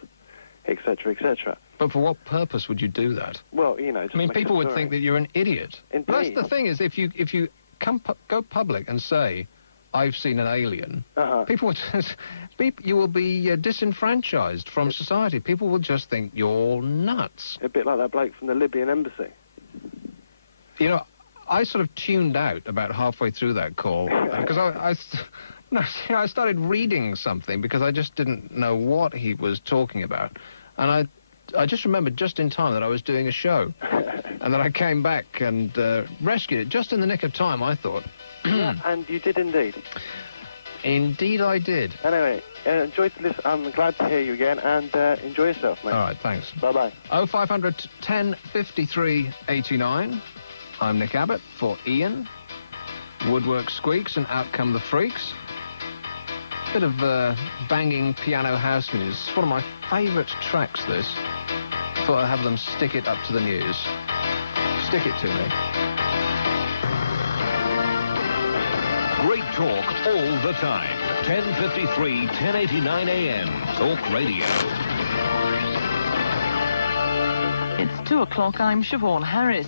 etc., etc. But for what purpose would you do that? Well, you know, just I mean, people would think that you're an idiot. Indeed. That's the thing is, if you go public and say, I've seen an alien, people would you will be disenfranchised from society. People will just think you're nuts. A bit like that bloke from the Libyan embassy. You know, I sort of tuned out about halfway through that call because I started reading something because I just didn't know what he was talking about, and I just remembered just in time that I was doing a show, and then I came back and rescued it just in the nick of time, I thought. Yeah, and you did indeed. Indeed I did. Anyway, enjoy to listen. I'm glad to hear you again, and enjoy yourself, mate. All right, thanks. Bye-bye. 0500 1053 89. I'm Nick Abbott for Ian. Woodwork squeaks and out come the freaks. Bit of banging piano house music. It's one of my favourite tracks, this. Thought I'd have them stick it up to the news. Stick it to me. Great talk all the time. 1053, 1089 AM. Talk Radio. It's 2 o'clock. I'm Siobhan Harris.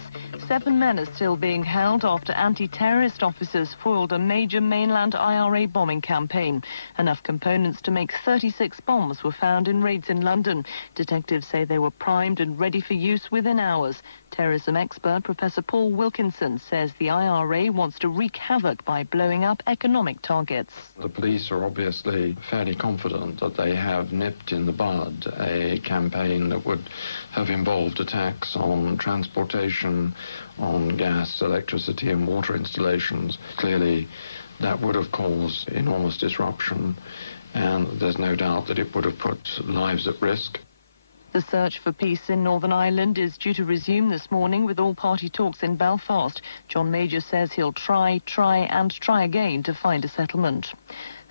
7 men are still being held after anti-terrorist officers foiled a major mainland IRA bombing campaign. Enough components to make 36 bombs were found in raids in London. Detectives say they were primed and ready for use within hours. Terrorism expert Professor Paul Wilkinson says the IRA wants to wreak havoc by blowing up economic targets. The police are obviously fairly confident that they have nipped in the bud a campaign that would have involved attacks on transportation, on gas, electricity and water installations. Clearly, that would have caused enormous disruption, and there's no doubt that it would have put lives at risk. The search for peace in Northern Ireland is due to resume this morning with all-party talks in Belfast. John Major says he'll try again to find a settlement.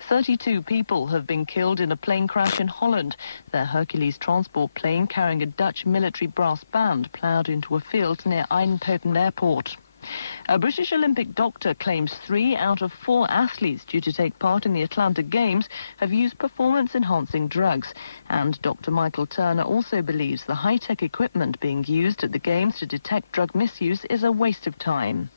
32 people have been killed in a plane crash in Holland. Their Hercules transport plane carrying a Dutch military brass band ploughed into a field near Eindhoven Airport. A British Olympic doctor claims 3 out of 4 athletes due to take part in the Atlanta Games have used performance-enhancing drugs. And Dr. Michael Turner also believes the high-tech equipment being used at the Games to detect drug misuse is a waste of time.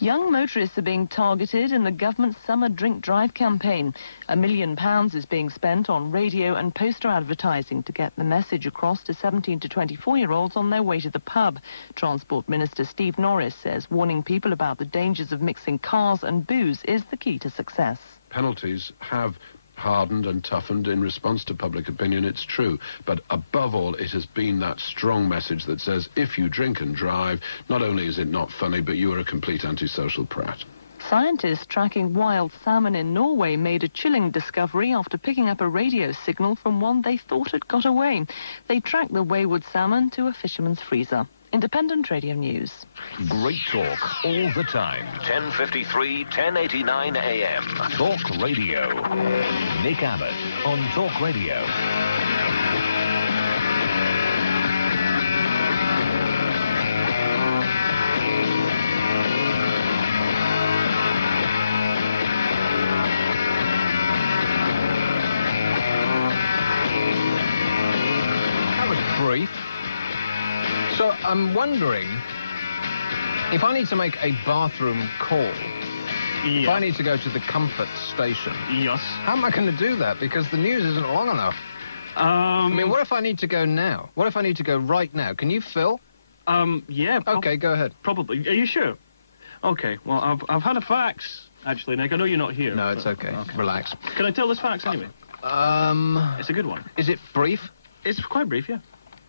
Young motorists are being targeted in the government's summer drink drive campaign. £1 million is being spent on radio and poster advertising to get the message across to 17 to 24-year-olds on their way to the pub. Transport Minister Steve Norris says warning people about the dangers of mixing cars and booze is the key to success. Penalties have hardened and toughened in response to public opinion, it's true. But above all, it has been that strong message that says, if you drink and drive, not only is it not funny, but you are a complete antisocial prat. Scientists tracking wild salmon in Norway made a chilling discovery after picking up a radio signal from one they thought had got away. They tracked the wayward salmon to a fisherman's freezer. Independent Radio News. Great talk all the time. 1053, 1089 AM. Talk Radio. Nick Abbott on Talk Radio. That was brief. So I'm wondering if I need to make a bathroom call, if I need to go to the comfort station. Yes. How am I going to do that? Because the news isn't long enough. I mean, what if I need to go now? What if I need to go right now? Can you fill? Yeah. Okay, go ahead. Probably. Are you sure? Okay. Well, I've had a fax actually, Nick. I know you're not here. No, it's okay. Relax. Can I tell this fax anyway? It's a good one. Is it brief? It's quite brief, yeah.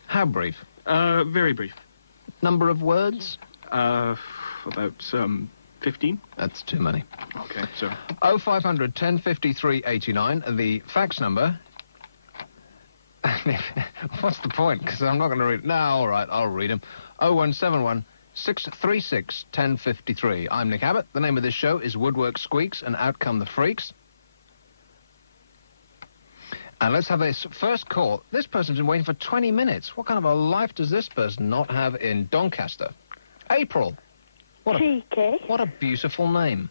How brief? Very brief. Number of words? About 15. That's too many. Okay, so 0500 1053 89, and the fax number. What's the point? Because I'm not going to read. No, all right, I'll read them. 0171 636 1053. I'm Nick Abbott. The name of this show is Woodwork Squeaks and Out Come the Freaks. And let's have this first call. This person's been waiting for 20 minutes. What kind of a life does this person not have in Doncaster? April. Cheeky. What a beautiful name.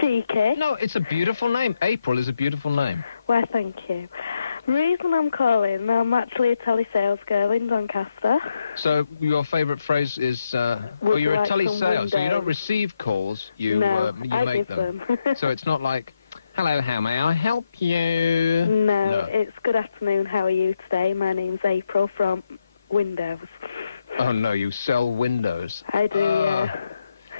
Cheeky. No, it's a beautiful name. April is a beautiful name. Well, thank you. The reason I'm calling, I'm actually a telesales girl in Doncaster. So your favourite phrase is, well, you're a telesales, so you don't receive calls, you I make give them. So it's not like, hello, how may I help you? No, it's good afternoon, how are you today? My name's April from Windows. Oh, no, you sell windows. I do, yeah.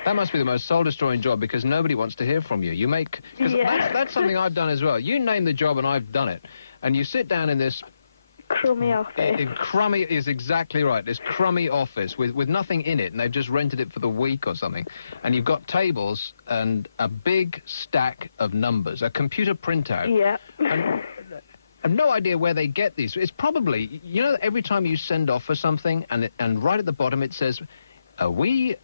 That must be the most soul-destroying job because nobody wants to hear from you. You make... Because that's something I've done as well. You name the job and I've done it. And you sit down in this... crummy office. Crummy is exactly right. This crummy office with nothing in it, and they've just rented it for the week or something. And you've got tables and a big stack of numbers, a computer printout. Yeah. And I've no idea where they get these. It's probably, you know, every time you send off for something, and right at the bottom it says, we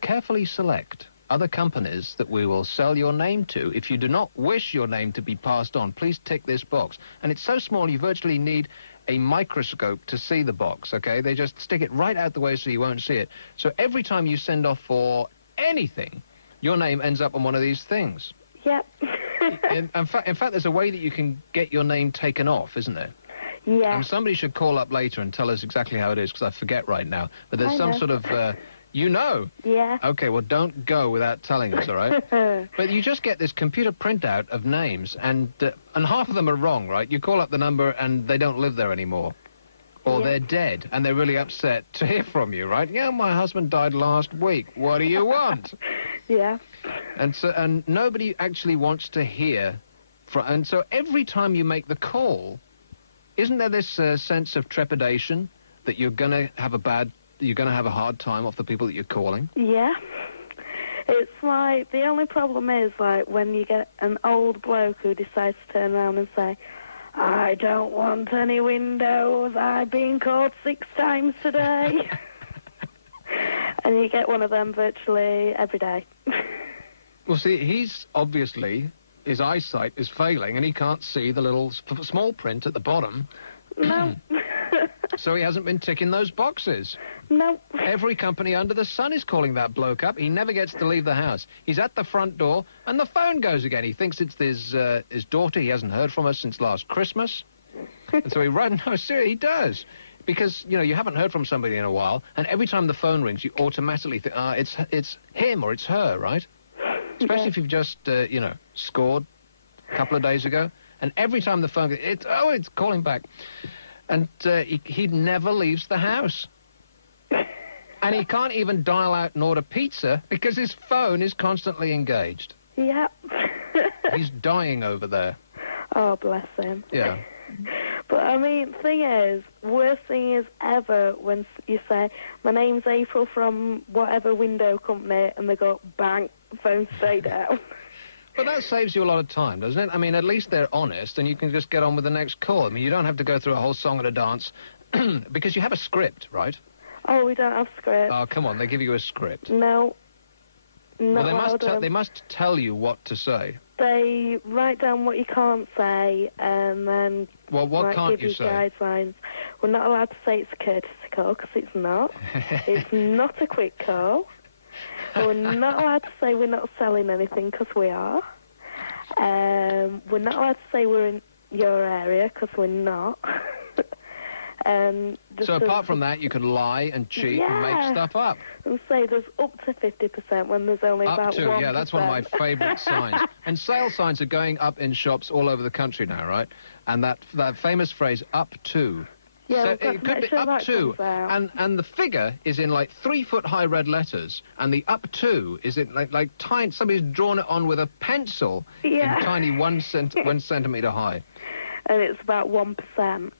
carefully select other companies that we will sell your name to. If you do not wish your name to be passed on, please tick this box. And it's so small you virtually need a microscope to see the box, okay? They just stick it right out the way so you won't see it. So every time you send off for anything, your name ends up on one of these things. Yep. in fact, there's a way that you can get your name taken off, isn't there? Yeah. Somebody should call up later and tell us exactly how it is, because I forget right now. But there's I some know. sort of... you know? Yeah. Okay, well, don't go without telling us, all right? But you just get this computer printout of names, and half of them are wrong, right? You call up the number, and they don't live there anymore. Or they're dead, and they're really upset to hear from you, right? Yeah, my husband died last week. What do you want? Yeah. And nobody actually wants to hear... And so every time you make the call, isn't there this sense of trepidation that you're going to have a hard time off the people that you're calling? Yeah. It's like, the only problem is, like, when you get an old bloke who decides to turn around and say, I don't want any windows, I've been called 6 times today. And you get one of them virtually every day. Well, see, he's obviously, his eyesight is failing, and he can't see the little small print at the bottom. No. So he hasn't been ticking those boxes. No. Every company under the sun is calling that bloke up. He never gets to leave the house. He's at the front door, and the phone goes again. He thinks it's his daughter. He hasn't heard from her since last Christmas. And so he does. Because, you haven't heard from somebody in a while, and every time the phone rings, you automatically think, it's him or it's her, right? Especially if you've just, scored a couple of days ago. And every time the phone goes, it's calling back. And he never leaves the house. And he can't even dial out and order pizza because his phone is constantly engaged. Yeah. He's dying over there. Oh, bless him. Yeah. But, I mean, worst thing is ever when you say, my name's April from whatever window company, and they go, bang, phone straight down. But that saves you a lot of time, doesn't it? I mean, at least they're honest, and you can just get on with the next call. I mean, you don't have to go through a whole song and a dance, because you have a script, right? Oh, we don't have script. Oh, come on, they give you a script. No. Well, they must tell you what to say. They write down what you can't say, and then what can't give you say? Guidelines. We're not allowed to say it's a courtesy call, because it's not. It's not a quick call. We're not allowed to say we're not selling anything, because we are. We're not allowed to say we're in your area, because we're not. So apart from that, you can lie and cheat and make stuff up. And say there's up to 50% when there's only about 1%. Yeah, that's one of my favourite signs. And sale signs are going up in shops all over the country now, right? And that famous phrase, up to. Yeah, so it could be up to, and the figure is in like 3-foot-high red letters, and the up to is in like tiny. Somebody's drawn it on with a pencil in tiny 1 centimetre high. And it's about 1%.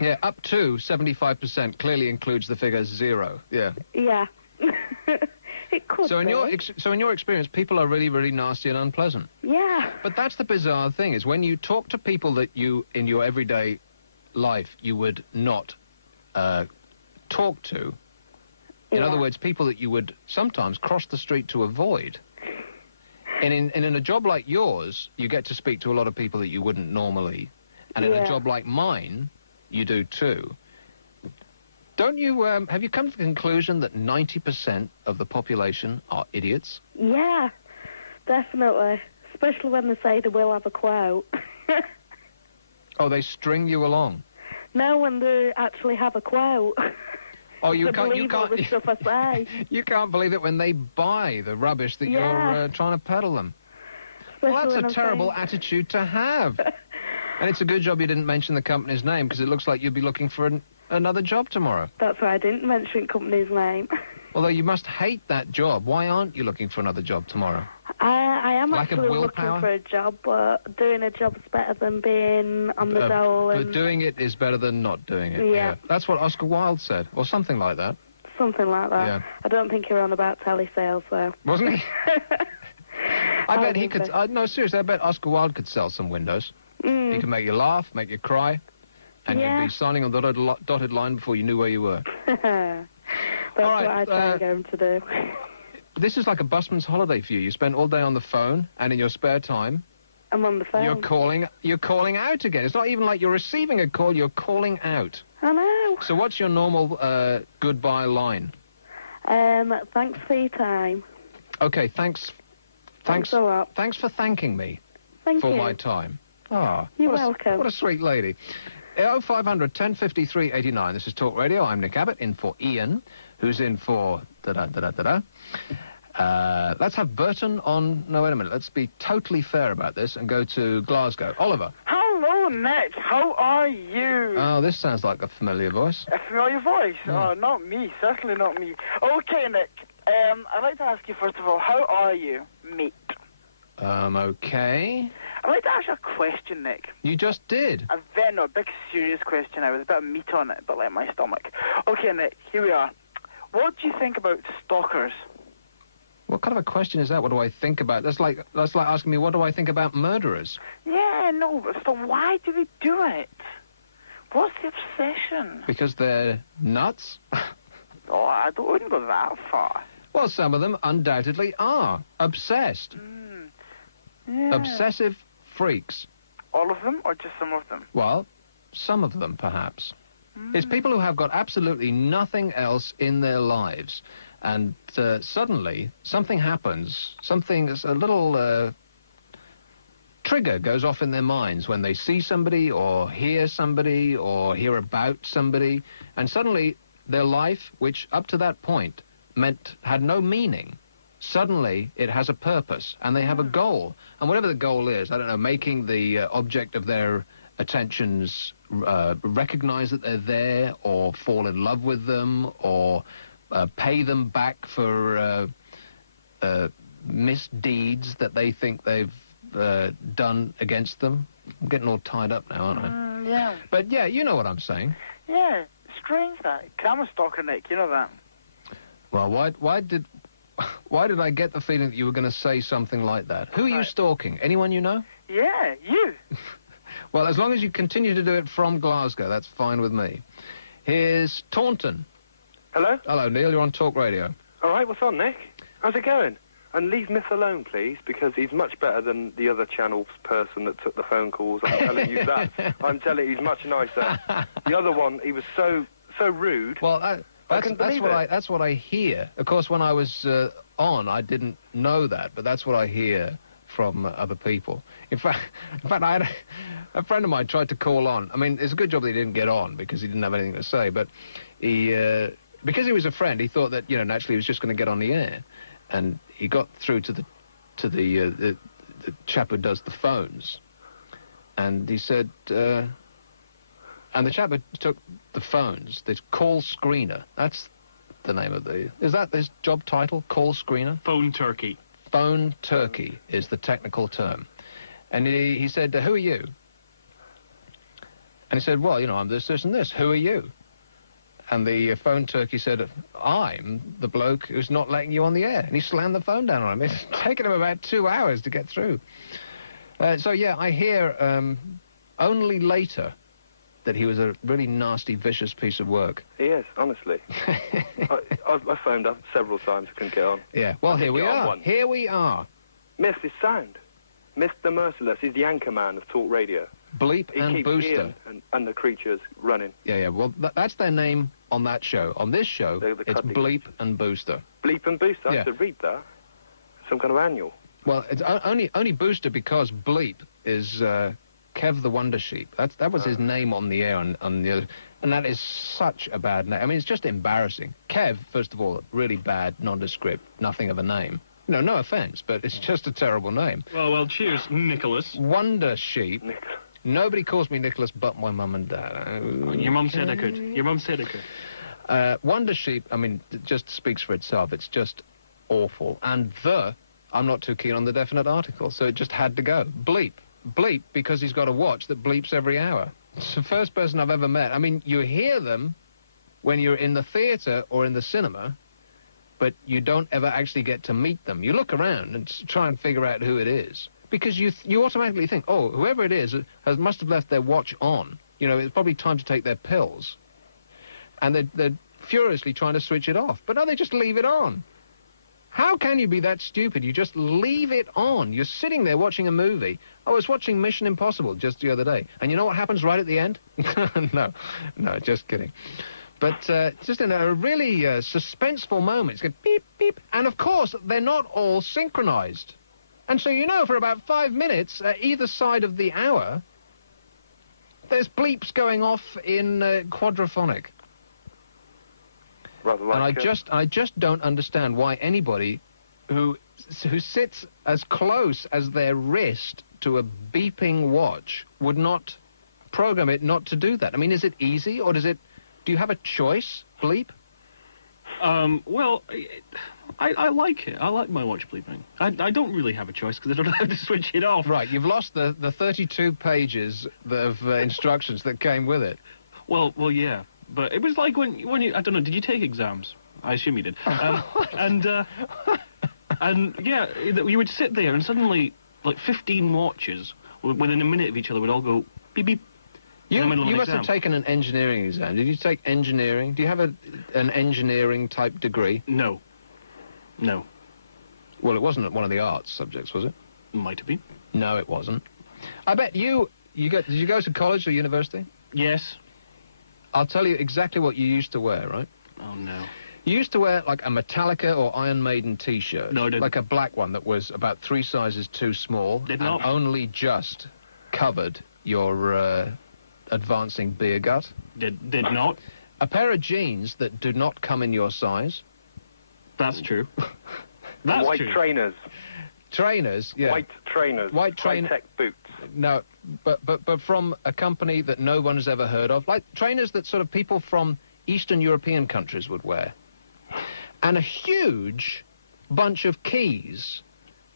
Yeah, up to 75% clearly includes the figure 0. Yeah. Yeah. It could. So in your experience, people are really, really nasty and unpleasant. Yeah. But that's the bizarre thing, is when you talk to people that you in your everyday life you would not talk to. In other words, people that you would sometimes cross the street to avoid. And in a job like yours, you get to speak to a lot of people that you wouldn't normally. And in a job like mine, you do too. Don't you, have you come to the conclusion that 90% of the population are idiots? Yeah, definitely. Especially when they say they will have a quote. Oh, they string you along? No, when they actually have a quote. Oh, you can't. The stuff I say. You can't believe it when they buy the rubbish that you're trying to peddle them. Especially well, that's a terrible attitude to have. And it's a good job you didn't mention the company's name, because it looks like you'd be looking for another job tomorrow. That's why I didn't mention company's name. Although you must hate that job. Why aren't you looking for another job tomorrow? I am actually looking for a job, but doing a job is better than being on the dole. But doing it is better than not doing it. Yeah. That's what Oscar Wilde said, or something like that. Something like that. Yeah. I don't think you're on about telesales, though. Wasn't he? I bet he could... no, seriously, I bet Oscar Wilde could sell some windows. He could make you laugh, make you cry, and you'd be signing on the dotted line before you knew where you were. That's what I try and get him to do. This is like a busman's holiday for you. You spend all day on the phone, and in your spare time... I'm on the phone. You're calling out again. It's not even like you're receiving a call, you're calling out. I know. So what's your normal goodbye line? Thanks for your time. Okay, thanks. Thanks a lot. Thanks for thanking me for my time. Ah, you're welcome. What a sweet lady. 0500 1053 89. This is Talk Radio. I'm Nick Abbott, in for Ian, who's in for da-da-da-da-da-da. Let's have Burton on... No, wait a minute. Let's be totally fair about this and go to Glasgow. Oliver. Hello, Nick. How are you? Oh, this sounds like a familiar voice. A familiar voice? Oh, not me. Certainly not me. Okay, Nick. I'd like to ask you, first of all, how are you, mate? Okay. I'd like to ask you a question, Nick. You just did. A big, serious question. With a bit of meat on it, but like my stomach. Okay, Nick, here we are. What do you think about stalkers? What kind of a question is that? What do I think about? That's like asking me, what do I think about murderers? Yeah, no, but so why do they do it? What's the obsession? Because they're nuts? Oh, I wouldn't go that far. Well, some of them undoubtedly are. Obsessed. Yeah. Obsessive freaks. All of them, or just some of them? Well, some of them, perhaps. It's people who have got absolutely nothing else in their lives. And suddenly, something happens. A little trigger goes off in their minds when they see somebody or hear about somebody. And suddenly, their life, which up to that point had no meaning, suddenly it has a purpose and they have a goal. And whatever the goal is, I don't know, making the object of their attentions recognize that they're there, or fall in love with them, or pay them back for misdeeds that they think they've done against them. I'm getting all tied up now, aren't I? Yeah. But yeah, you know what I'm saying. Yeah, strange that. I'm a stalker, Nick, you know that. Well, why did I get the feeling that you were going to say something like that? Who are you stalking? Anyone you know? Yeah, you. Well, as long as you continue to do it from Glasgow, that's fine with me. Here's Taunton. Hello? Hello, Neil. You're on Talk Radio. All right, what's on, Nick? How's it going? And leave Myth alone, please, because he's much better than the other channel's person that took the phone calls. I'm telling you that. I'm telling you, he's much nicer. The other one, he was so rude. Well, that's what I hear. Of course, when I was on, I didn't know that, but that's what I hear from other people. In fact, I had a friend of mine tried to call on. I mean, it's a good job that he didn't get on because he didn't have anything to say, but because he was a friend, he thought that, naturally he was just going to get on the air. And he got through to the chap who does the phones. And he said, and the chap who took the phones, the call screener, that's the name of is that his job title, call screener? Phone turkey. Phone turkey is the technical term. And he said, who are you? And he said, well, I'm this, and this. Who are you? And the phone turkey said, I'm the bloke who's not letting you on the air. And he slammed the phone down on him. It's taken him about 2 hours to get through. So, yeah, I hear only later that he was a really nasty, vicious piece of work. He is, honestly. I phoned up several times, couldn't get on. Yeah, well, here we are. Here we are. Myth is sound. Myth the Merciless is the anchor man of Talk Radio. Bleep and Booster. And the creatures running. Yeah, well, that's their name on that show. On this show, it's Bleep and Booster. Bleep and Booster? I have to read that. Some kind of annual. Well, it's only Booster because Bleep is Kev the Wonder Sheep. That was his name on the air on the other... And that is such a bad name. I mean, it's just embarrassing. Kev, first of all, really bad, nondescript, nothing of a name. No offence, but it's just a terrible name. Well, cheers, Nicholas. Wonder Sheep. Nobody calls me Nicholas but my mum and dad. Your mum said I could. Your mum said I could. Wonder Sheep, I mean, it just speaks for itself. It's just awful. And I'm not too keen on the definite article, so it just had to go. Bleep. Bleep, because he's got a watch that bleeps every hour. It's the first person I've ever met. I mean, you hear them when you're in the theatre or in the cinema, but you don't ever actually get to meet them. You look around and try and figure out who it is. Because you automatically think, oh, whoever it is must have left their watch on. It's probably time to take their pills. And they're furiously trying to switch it off. But no, they just leave it on. How can you be that stupid? You just leave it on. You're sitting there watching a movie. I was watching Mission Impossible just the other day. And you know what happens right at the end? No, just kidding. But just in a really suspenseful moment, it's going beep, beep. And, of course, they're not all synchronized. And so, for about 5 minutes, either side of the hour, There's bleeps going off in quadraphonic. Rather And like I just don't understand why anybody who sits as close as their wrist to a beeping watch would not program it not to do that. I mean, is it easy, or do you have a choice, bleep? Well, I like it. I like my watch bleeping. I don't really have a choice because I don't have to switch it off. Right, you've lost the 32 pages of instructions that came with it. Well, yeah. But it was like when you, I don't know, did you take exams? I assume you did. And yeah, you would sit there and suddenly, like 15 watches within a minute of each other would all go beep beep. You must have taken an engineering exam. Did you take engineering? Do you have an engineering type degree? No. No. Well, it wasn't one of the arts subjects, was it? Might have been. No, it wasn't. I bet did you go to college or university? Yes. I'll tell you exactly what you used to wear, right? Oh, no. You used to wear, like, a Metallica or Iron Maiden T-shirt. No, I didn't. Like a black one that was about 3 sizes too small. Did and not. Only just covered your advancing beer gut. Did not. A pair of jeans that do not come in your size. That's true. That's white true. Trainers. Trainers, yeah. White trainers. White high-tech boots. No, but from a company that no one has ever heard of. Like trainers that sort of people from Eastern European countries would wear. And a huge bunch of keys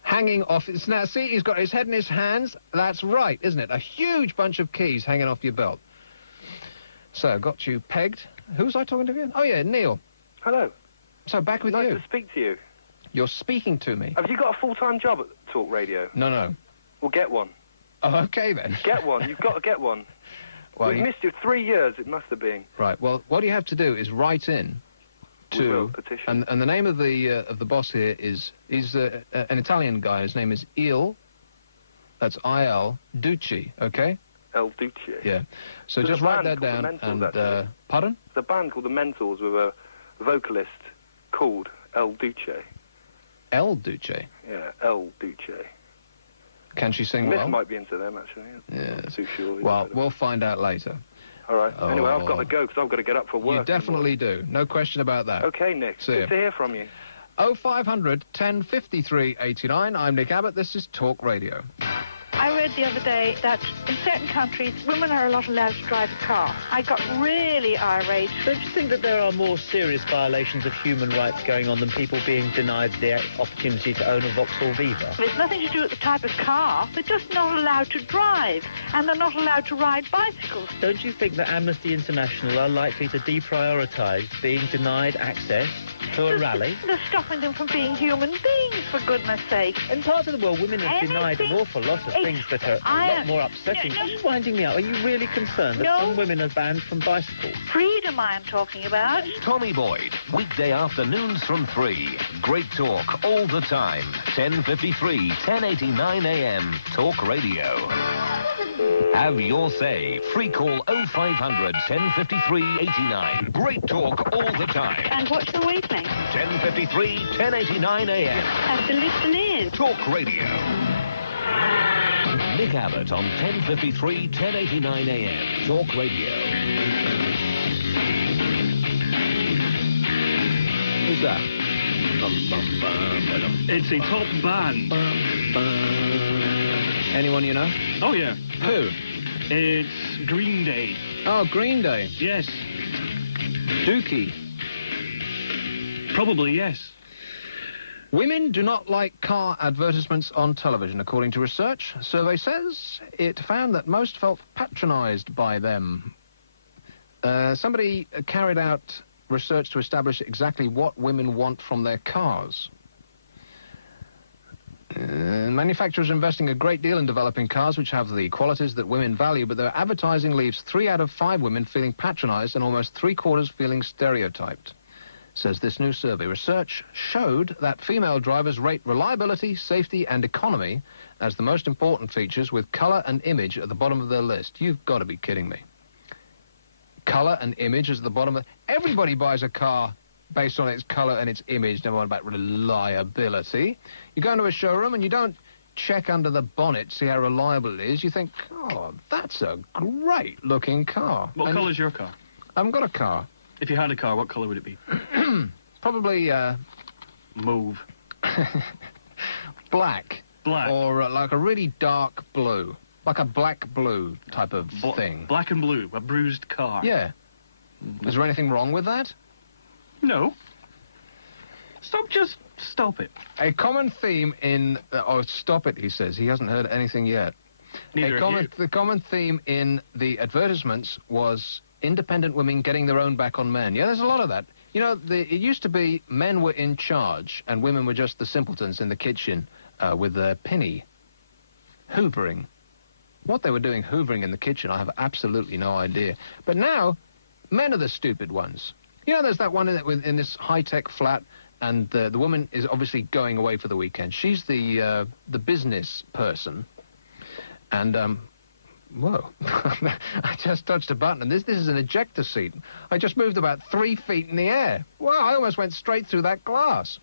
hanging off. Now, see, he's got his head in his hands. That's right, isn't it? A huge bunch of keys hanging off your belt. So, got you pegged. Who was I talking to again? Oh, yeah, Neil. Hello. So, back with nice you. to speak to you. You're speaking to me. Have you got a full-time job at Talk Radio? No. Well, get one. Oh, okay, then. Get one. You've got to get one. Well, We've missed you 3 years, it must have been. Right, well, what you have to do is write in to... petition. And the name of the boss here is... He's an Italian guy. His name is Il. That's I-L. Ducci, okay? El Duce. Yeah. So There's just write that down and... pardon? There's a band called The Mentals with a vocalist called El Duce. El Duce? Yeah, El Duce. Can she sing Miss well? might be into them, actually. Yeah. Not too sure. Well, we'll find out later. All right. Anyway, I've got to go because I've got to get up for work. You definitely do. No question about that. Okay, Nick. See Good ya. to hear from you. 0500 1053 89. I'm Nick Abbott. This is Talk Radio. I read the other day that in certain countries, women are not allowed to drive a car. I got really irate. Don't you think that there are more serious violations of human rights going on than people being denied the opportunity to own a Vauxhall Viva? It's nothing to do with the type of car. They're just not allowed to drive, and they're not allowed to ride bicycles. Don't you think that Amnesty International are likely to deprioritise being denied access to a rally? They're stopping them from being human beings, for goodness sake. In parts of the world, women are denied an awful lot of things that are a lot more upsetting. Are you winding me up? Are you really concerned that some women are banned from bicycles? Freedom I am talking about. Tommy Boyd, weekday afternoons from 3. Great talk all the time. 10:53, 10:89 a.m. Talk Radio. Have your say. Free call 0500 1053 89. Great talk all the time. And what's the wavelength? 1053 1089 a.m. Have to listen in. Talk Radio. Nick Abbott on 1053 1089 a.m. Talk Radio. Who's that? It's a top band. Anyone you know? Oh, yeah. Who? It's Green Day. Oh, Green Day. Yes. Dookie. Probably, yes. Women do not like car advertisements on television, according to research. A survey says it found that most felt patronised by them. Somebody carried out research to establish exactly what women want from their cars. Manufacturers are investing a great deal in developing cars which have the qualities that women value, but their advertising leaves 3 out of 5 women feeling patronised and almost 3/4 feeling stereotyped, says this new survey. Research showed that female drivers rate reliability, safety and economy as the most important features, with colour and image at the bottom of their list. You've got to be kidding me. Colour and image is at the bottom of... Everybody buys a car based on its colour and its image, never mind about reliability. You go into a showroom and you don't check under the bonnet, see how reliable it is. You think, oh, That's a great-looking car. What colour's your car? I haven't got a car. If you had a car, what colour would it be? Probably, Mauve. Black. Black. Or like a really dark blue. Like a black-blue type of thing. Black and blue, a bruised car. Yeah. Is there anything wrong with that? No. Stop it. A common theme in... oh, stop it, he says. He hasn't heard anything yet. Neither have you. The common theme in the advertisements was independent women getting their own back on men. Yeah, there's a lot of that. You know, it used to be men were in charge and women were just the simpletons in the kitchen with their pinny hoovering. What they were doing hoovering in the kitchen, I have absolutely no idea. But now, men are the stupid ones. You know, there's that one in this high-tech flat, and the woman is obviously going away for the weekend. She's the business person. And, whoa, I just touched a button, and this is an ejector seat. I just moved about 3 feet in the air. Wow, I almost went straight through that glass.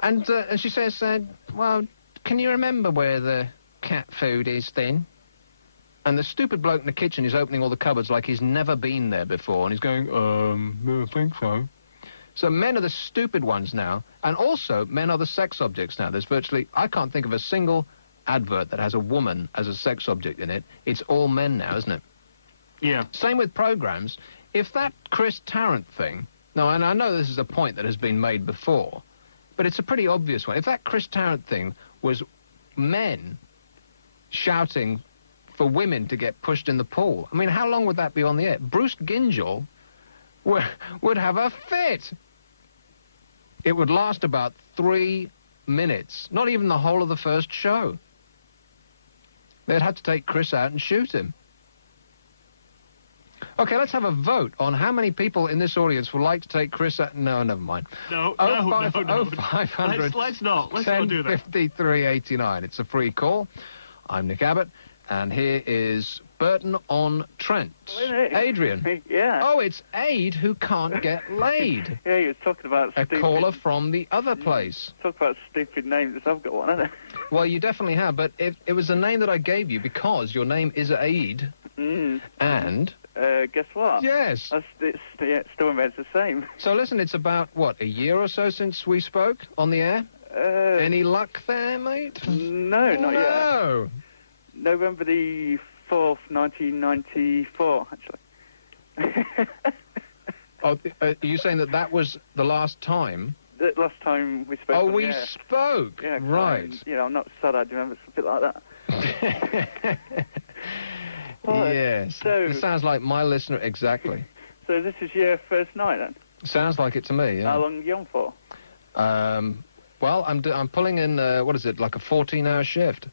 And she says, well, can you remember where the cat food is then? And the stupid bloke in the kitchen is opening all the cupboards like he's never been there before, and he's going, I think so. So men are the stupid ones now, and also men are the sex objects now. There's virtually, I can't think of a single advert that has a woman as a sex object in it. It's all men now, isn't it? Yeah. Same with programs. If that Chris Tarrant thing... No, and I know this is a point that has been made before, but it's a pretty obvious one. If that Chris Tarrant thing was men shouting for women to get pushed in the pool, I mean, how long would that be on the air? Bruce Gingell would have a fit. It would last about 3 minutes. Not even the whole of the first show. They'd have to take Chris out and shoot him. Okay, let's have a vote on how many people in this audience would like to take Chris out. No, never mind. No. 0500 Let's not do that. 105389. It's a free call. I'm Nick Abbott, and here is Burton-on-Trent. Adrian. Yeah. Oh, it's Aid who can't get laid. Yeah, you're talking about a caller from the other place. Talk about stupid names. I've got one, haven't I? Well, you definitely have, but it was a name that I gave you because your name is Aid, and... guess what? Yes. It still remains the same. So listen, it's about, what, a year or so since we spoke on the air? Any luck there, mate? No, not yet. No. November the 4th, 1994, actually. Oh, are you saying that was the last time? The last time we spoke. Oh, we spoke. Yeah, right. I'm not sad I remember something like that. Yes. So, it sounds like my listener exactly. So this is your first night then? Sounds like it to me, yeah. How long are you on for? Well, I'm pulling in, what is it, like a 14-hour shift.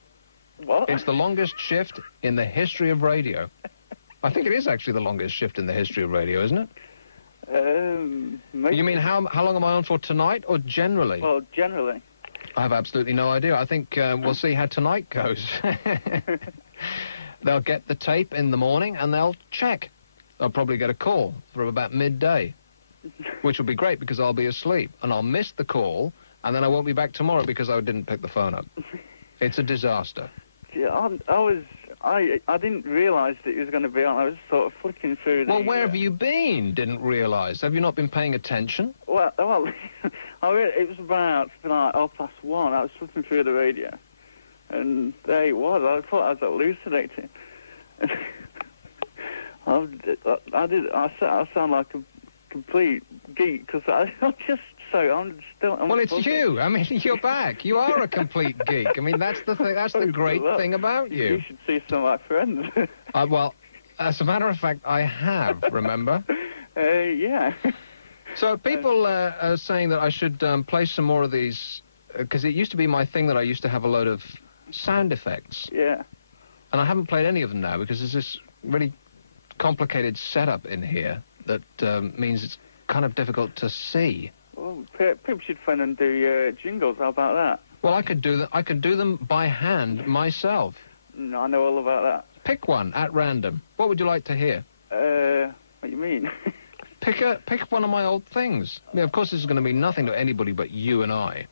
What? It's the longest shift in the history of radio. I think it is actually the longest shift in the history of radio, isn't it? Maybe. You mean how long am I on for tonight, or generally? Well, generally. I have absolutely no idea. I think we'll see how tonight goes. They'll get the tape in the morning and they'll check. They'll probably get a call from about midday, which will be great because I'll be asleep and I'll miss the call and then I won't be back tomorrow because I didn't pick the phone up. It's a disaster. Yeah, I didn't realise that it was going to be on. I was sort of flicking through the... Well, where have you been? Didn't realise. Have you not been paying attention? Well, it was about like 1:30. I was flipping through the radio. And there it was. I thought I was hallucinating. I sound like a complete geek because I'm still. Well, it's you. I mean, you're back. You are a complete geek. I mean, that's the thing. That's the great thing about you. You should see some of my friends. Well, as a matter of fact, I have. Remember? Yeah. So people are saying that I should play some more of these because it used to be my thing that I used to have a load of sound effects. Yeah. And I haven't played any of them now because there's this really complicated setup in here that means it's kind of difficult to see. Well, people should phone and do jingles. How about that? Well, I could do them by hand myself. No, I know all about that. Pick one at random. What would you like to hear? What do you mean? Pick one of my old things. I mean, of course, this is going to mean nothing to anybody but you and I,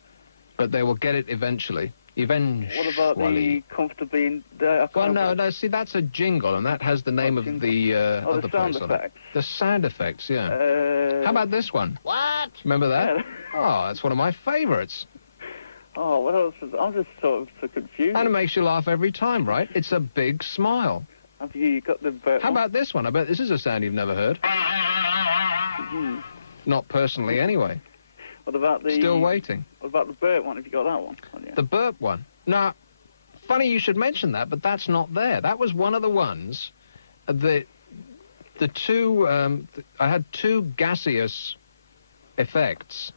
but they will get it eventually. Eventually. What about the comfortably... Well, no, see, that's a jingle, and that has the name of the other the sound place on it. effects. The sound effects, yeah. How about this one? What? Remember that? Yeah. Oh, that's one of my favourites. Oh, what else? I'm just sort of so confused. And it makes you laugh every time, right? It's a big smile. Have you got the bird? How about this one? I bet this is a sound you've never heard. Not personally, anyway. What about the... Still waiting. What about the burp one? Have you got that one? The burp one? Now, funny you should mention that, but that's not there. That was one of the ones that the two... I had two gaseous effects,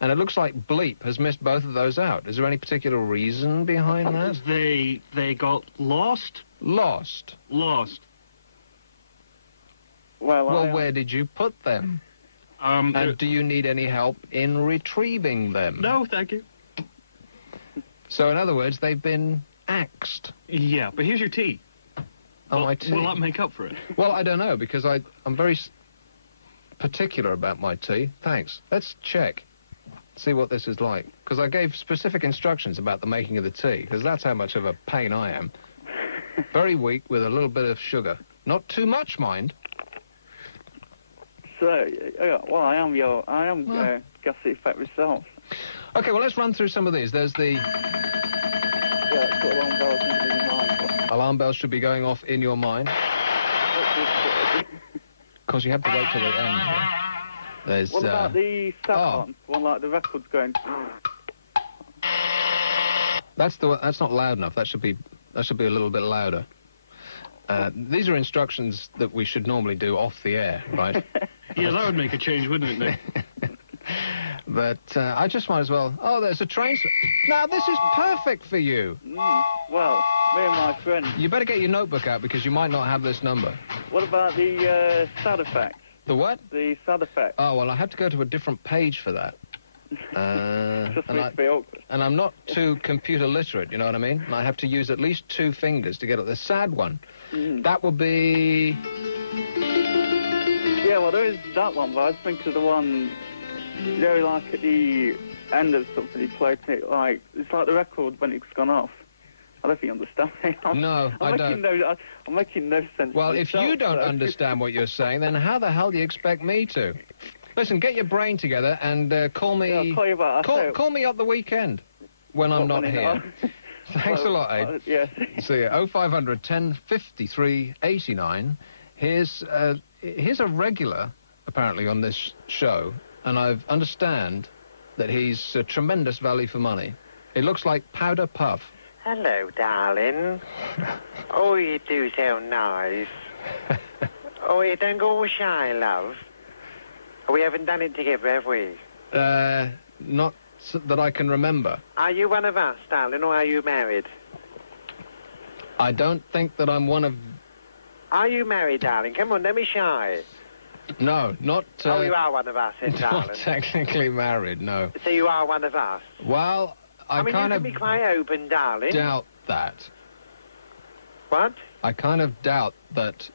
and it looks like Bleep has missed both of those out. Is there any particular reason behind that? They got lost? Lost? Lost. Well, where did you put them? And do you need any help in retrieving them? No, thank you. So, in other words, they've been axed. Yeah, but here's your tea. Oh, my tea. Will that make up for it? Well, I don't know, because I'm very particular about my tea. Thanks. Let's check. See what this is like. Because I gave specific instructions about the making of the tea, because that's how much of a pain I am. Very weak with a little bit of sugar. Not too much, mind. So, well, I am gassy effect myself. Okay, well, let's run through some of these. There's the... Yeah, that's what alarm bells should be in your mind. Alarm bells should be going off in your mind. Of course, you have to wait till the end. Yeah. There's, what about the sad one? One like the record's going... That's not loud enough. That should be a little bit louder. These are instructions that we should normally do off the air, right? Yeah, that would make a change, wouldn't it, Nick? But I just might as well... Oh, there's a train... Now, this is perfect for you. Well, me and my friend... You better get your notebook out, because you might not have this number. What about the sad effects? The what? The sad effects. Oh, well, I have to go to a different page for that. And I'm not too computer literate, you know what I mean? I have to use at least 2 fingers to get at the sad one. That would be... Yeah, well, there is that one, but I was thinking of the one, you know, like at the end of something he played it, like, it's like the record when it's gone off. I don't think you understand me. No, I don't. I'm making no sense. Well, if you don't understand what you're saying, then how the hell do you expect me to? Listen, get your brain together and call me... Yeah, I'll call you back. Call me up the weekend when I'm not here. Thanks a lot, Abe. Yeah. See you. 0500 10 53 89. Here's a regular, apparently, on this show, and I understand that he's tremendous value for money. It looks like Powder Puff. Hello, darling. Oh, you do sound nice. Oh, you don't go shy, love. We haven't done it together, have we? Not that I can remember. Are you one of us, darling, or are you married? I don't think that I'm one of... Are you married, darling? Come on, don't be shy. No, not... oh, you are one of us, then, darling. Not technically married, no. So you are one of us? Well, I mean, kind you of... can be quite open, darling. Doubt that. What? I kind of doubt that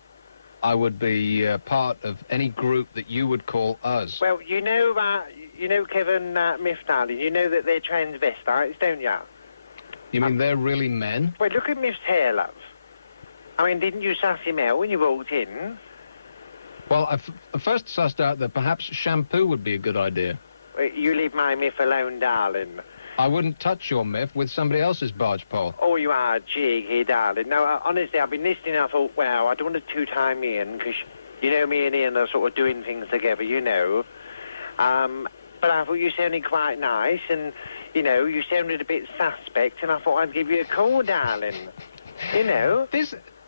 I would be part of any group that you would call us. Well, you know Kevin Miff, darling, you know that they're transvestites, don't you? You mean they're really men? Well, look at Miff's hair, love. I mean, didn't you suss him out when you walked in? Well, I first sussed out that perhaps shampoo would be a good idea. Well, you leave my Miff alone, darling. I wouldn't touch your Miff with somebody else's barge pole. Oh, you are cheeky, darling. No, honestly, I've been listening, I thought, well, I don't want to two-time Ian, because, you know, me and Ian are sort of doing things together, you know. But I thought you sounded quite nice, and, you know, you sounded a bit suspect, and I thought I'd give you a call, darling. You know?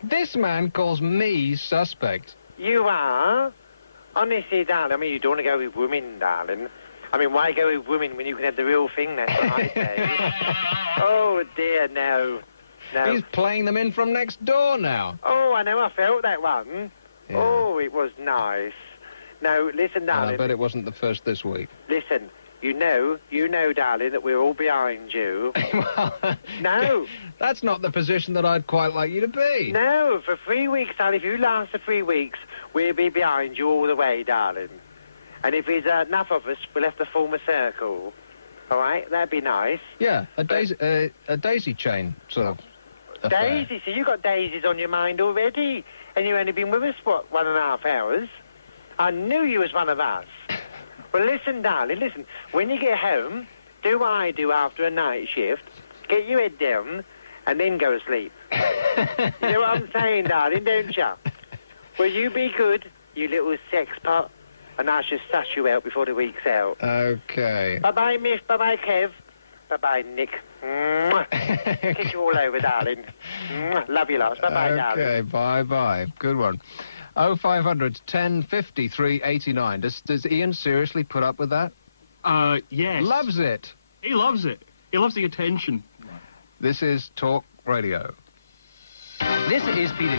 This man calls me suspect. You are? Honestly, darling, I mean, you don't want to go with women, darling. I mean, why go with women when you can have the real thing, that's what I say. Oh, dear, no. He's playing them in from next door now. Oh, I know, I felt that one. Yeah. Oh, it was nice. No, listen, darling. And I bet it wasn't the first this week. Listen, you know, darling, that we're all behind you. No. That's not the position that I'd quite like you to be. No, for 3 weeks, darling, if you last for 3 weeks, we'll be behind you all the way, darling. And if there's enough of us, we'll have to form a circle. All right, that'd be nice. Yeah, a daisy chain sort of affair. Daisy, so you got daisies on your mind already, and you've only been with us, what, 1.5 hours? I knew you was one of us. Well, listen, darling, listen. When you get home, do what I do after a night shift. Get your head down, and then go to sleep. You know what I'm saying, darling, don't you? Will you be good, you little sex pot? And I shall suss you out before the week's out. Okay. Bye-bye, Miss. Bye-bye, Kev. Bye-bye, Nick. Mwah. Kiss you all over, darling. Mwah. Love you lots. Bye-bye, darling. Okay, bye-bye. Good one. 0500 1050 389. Does Ian seriously put up with that? Yes. Loves it. He loves it. He loves the attention. This is Talk Radio. This is Peter...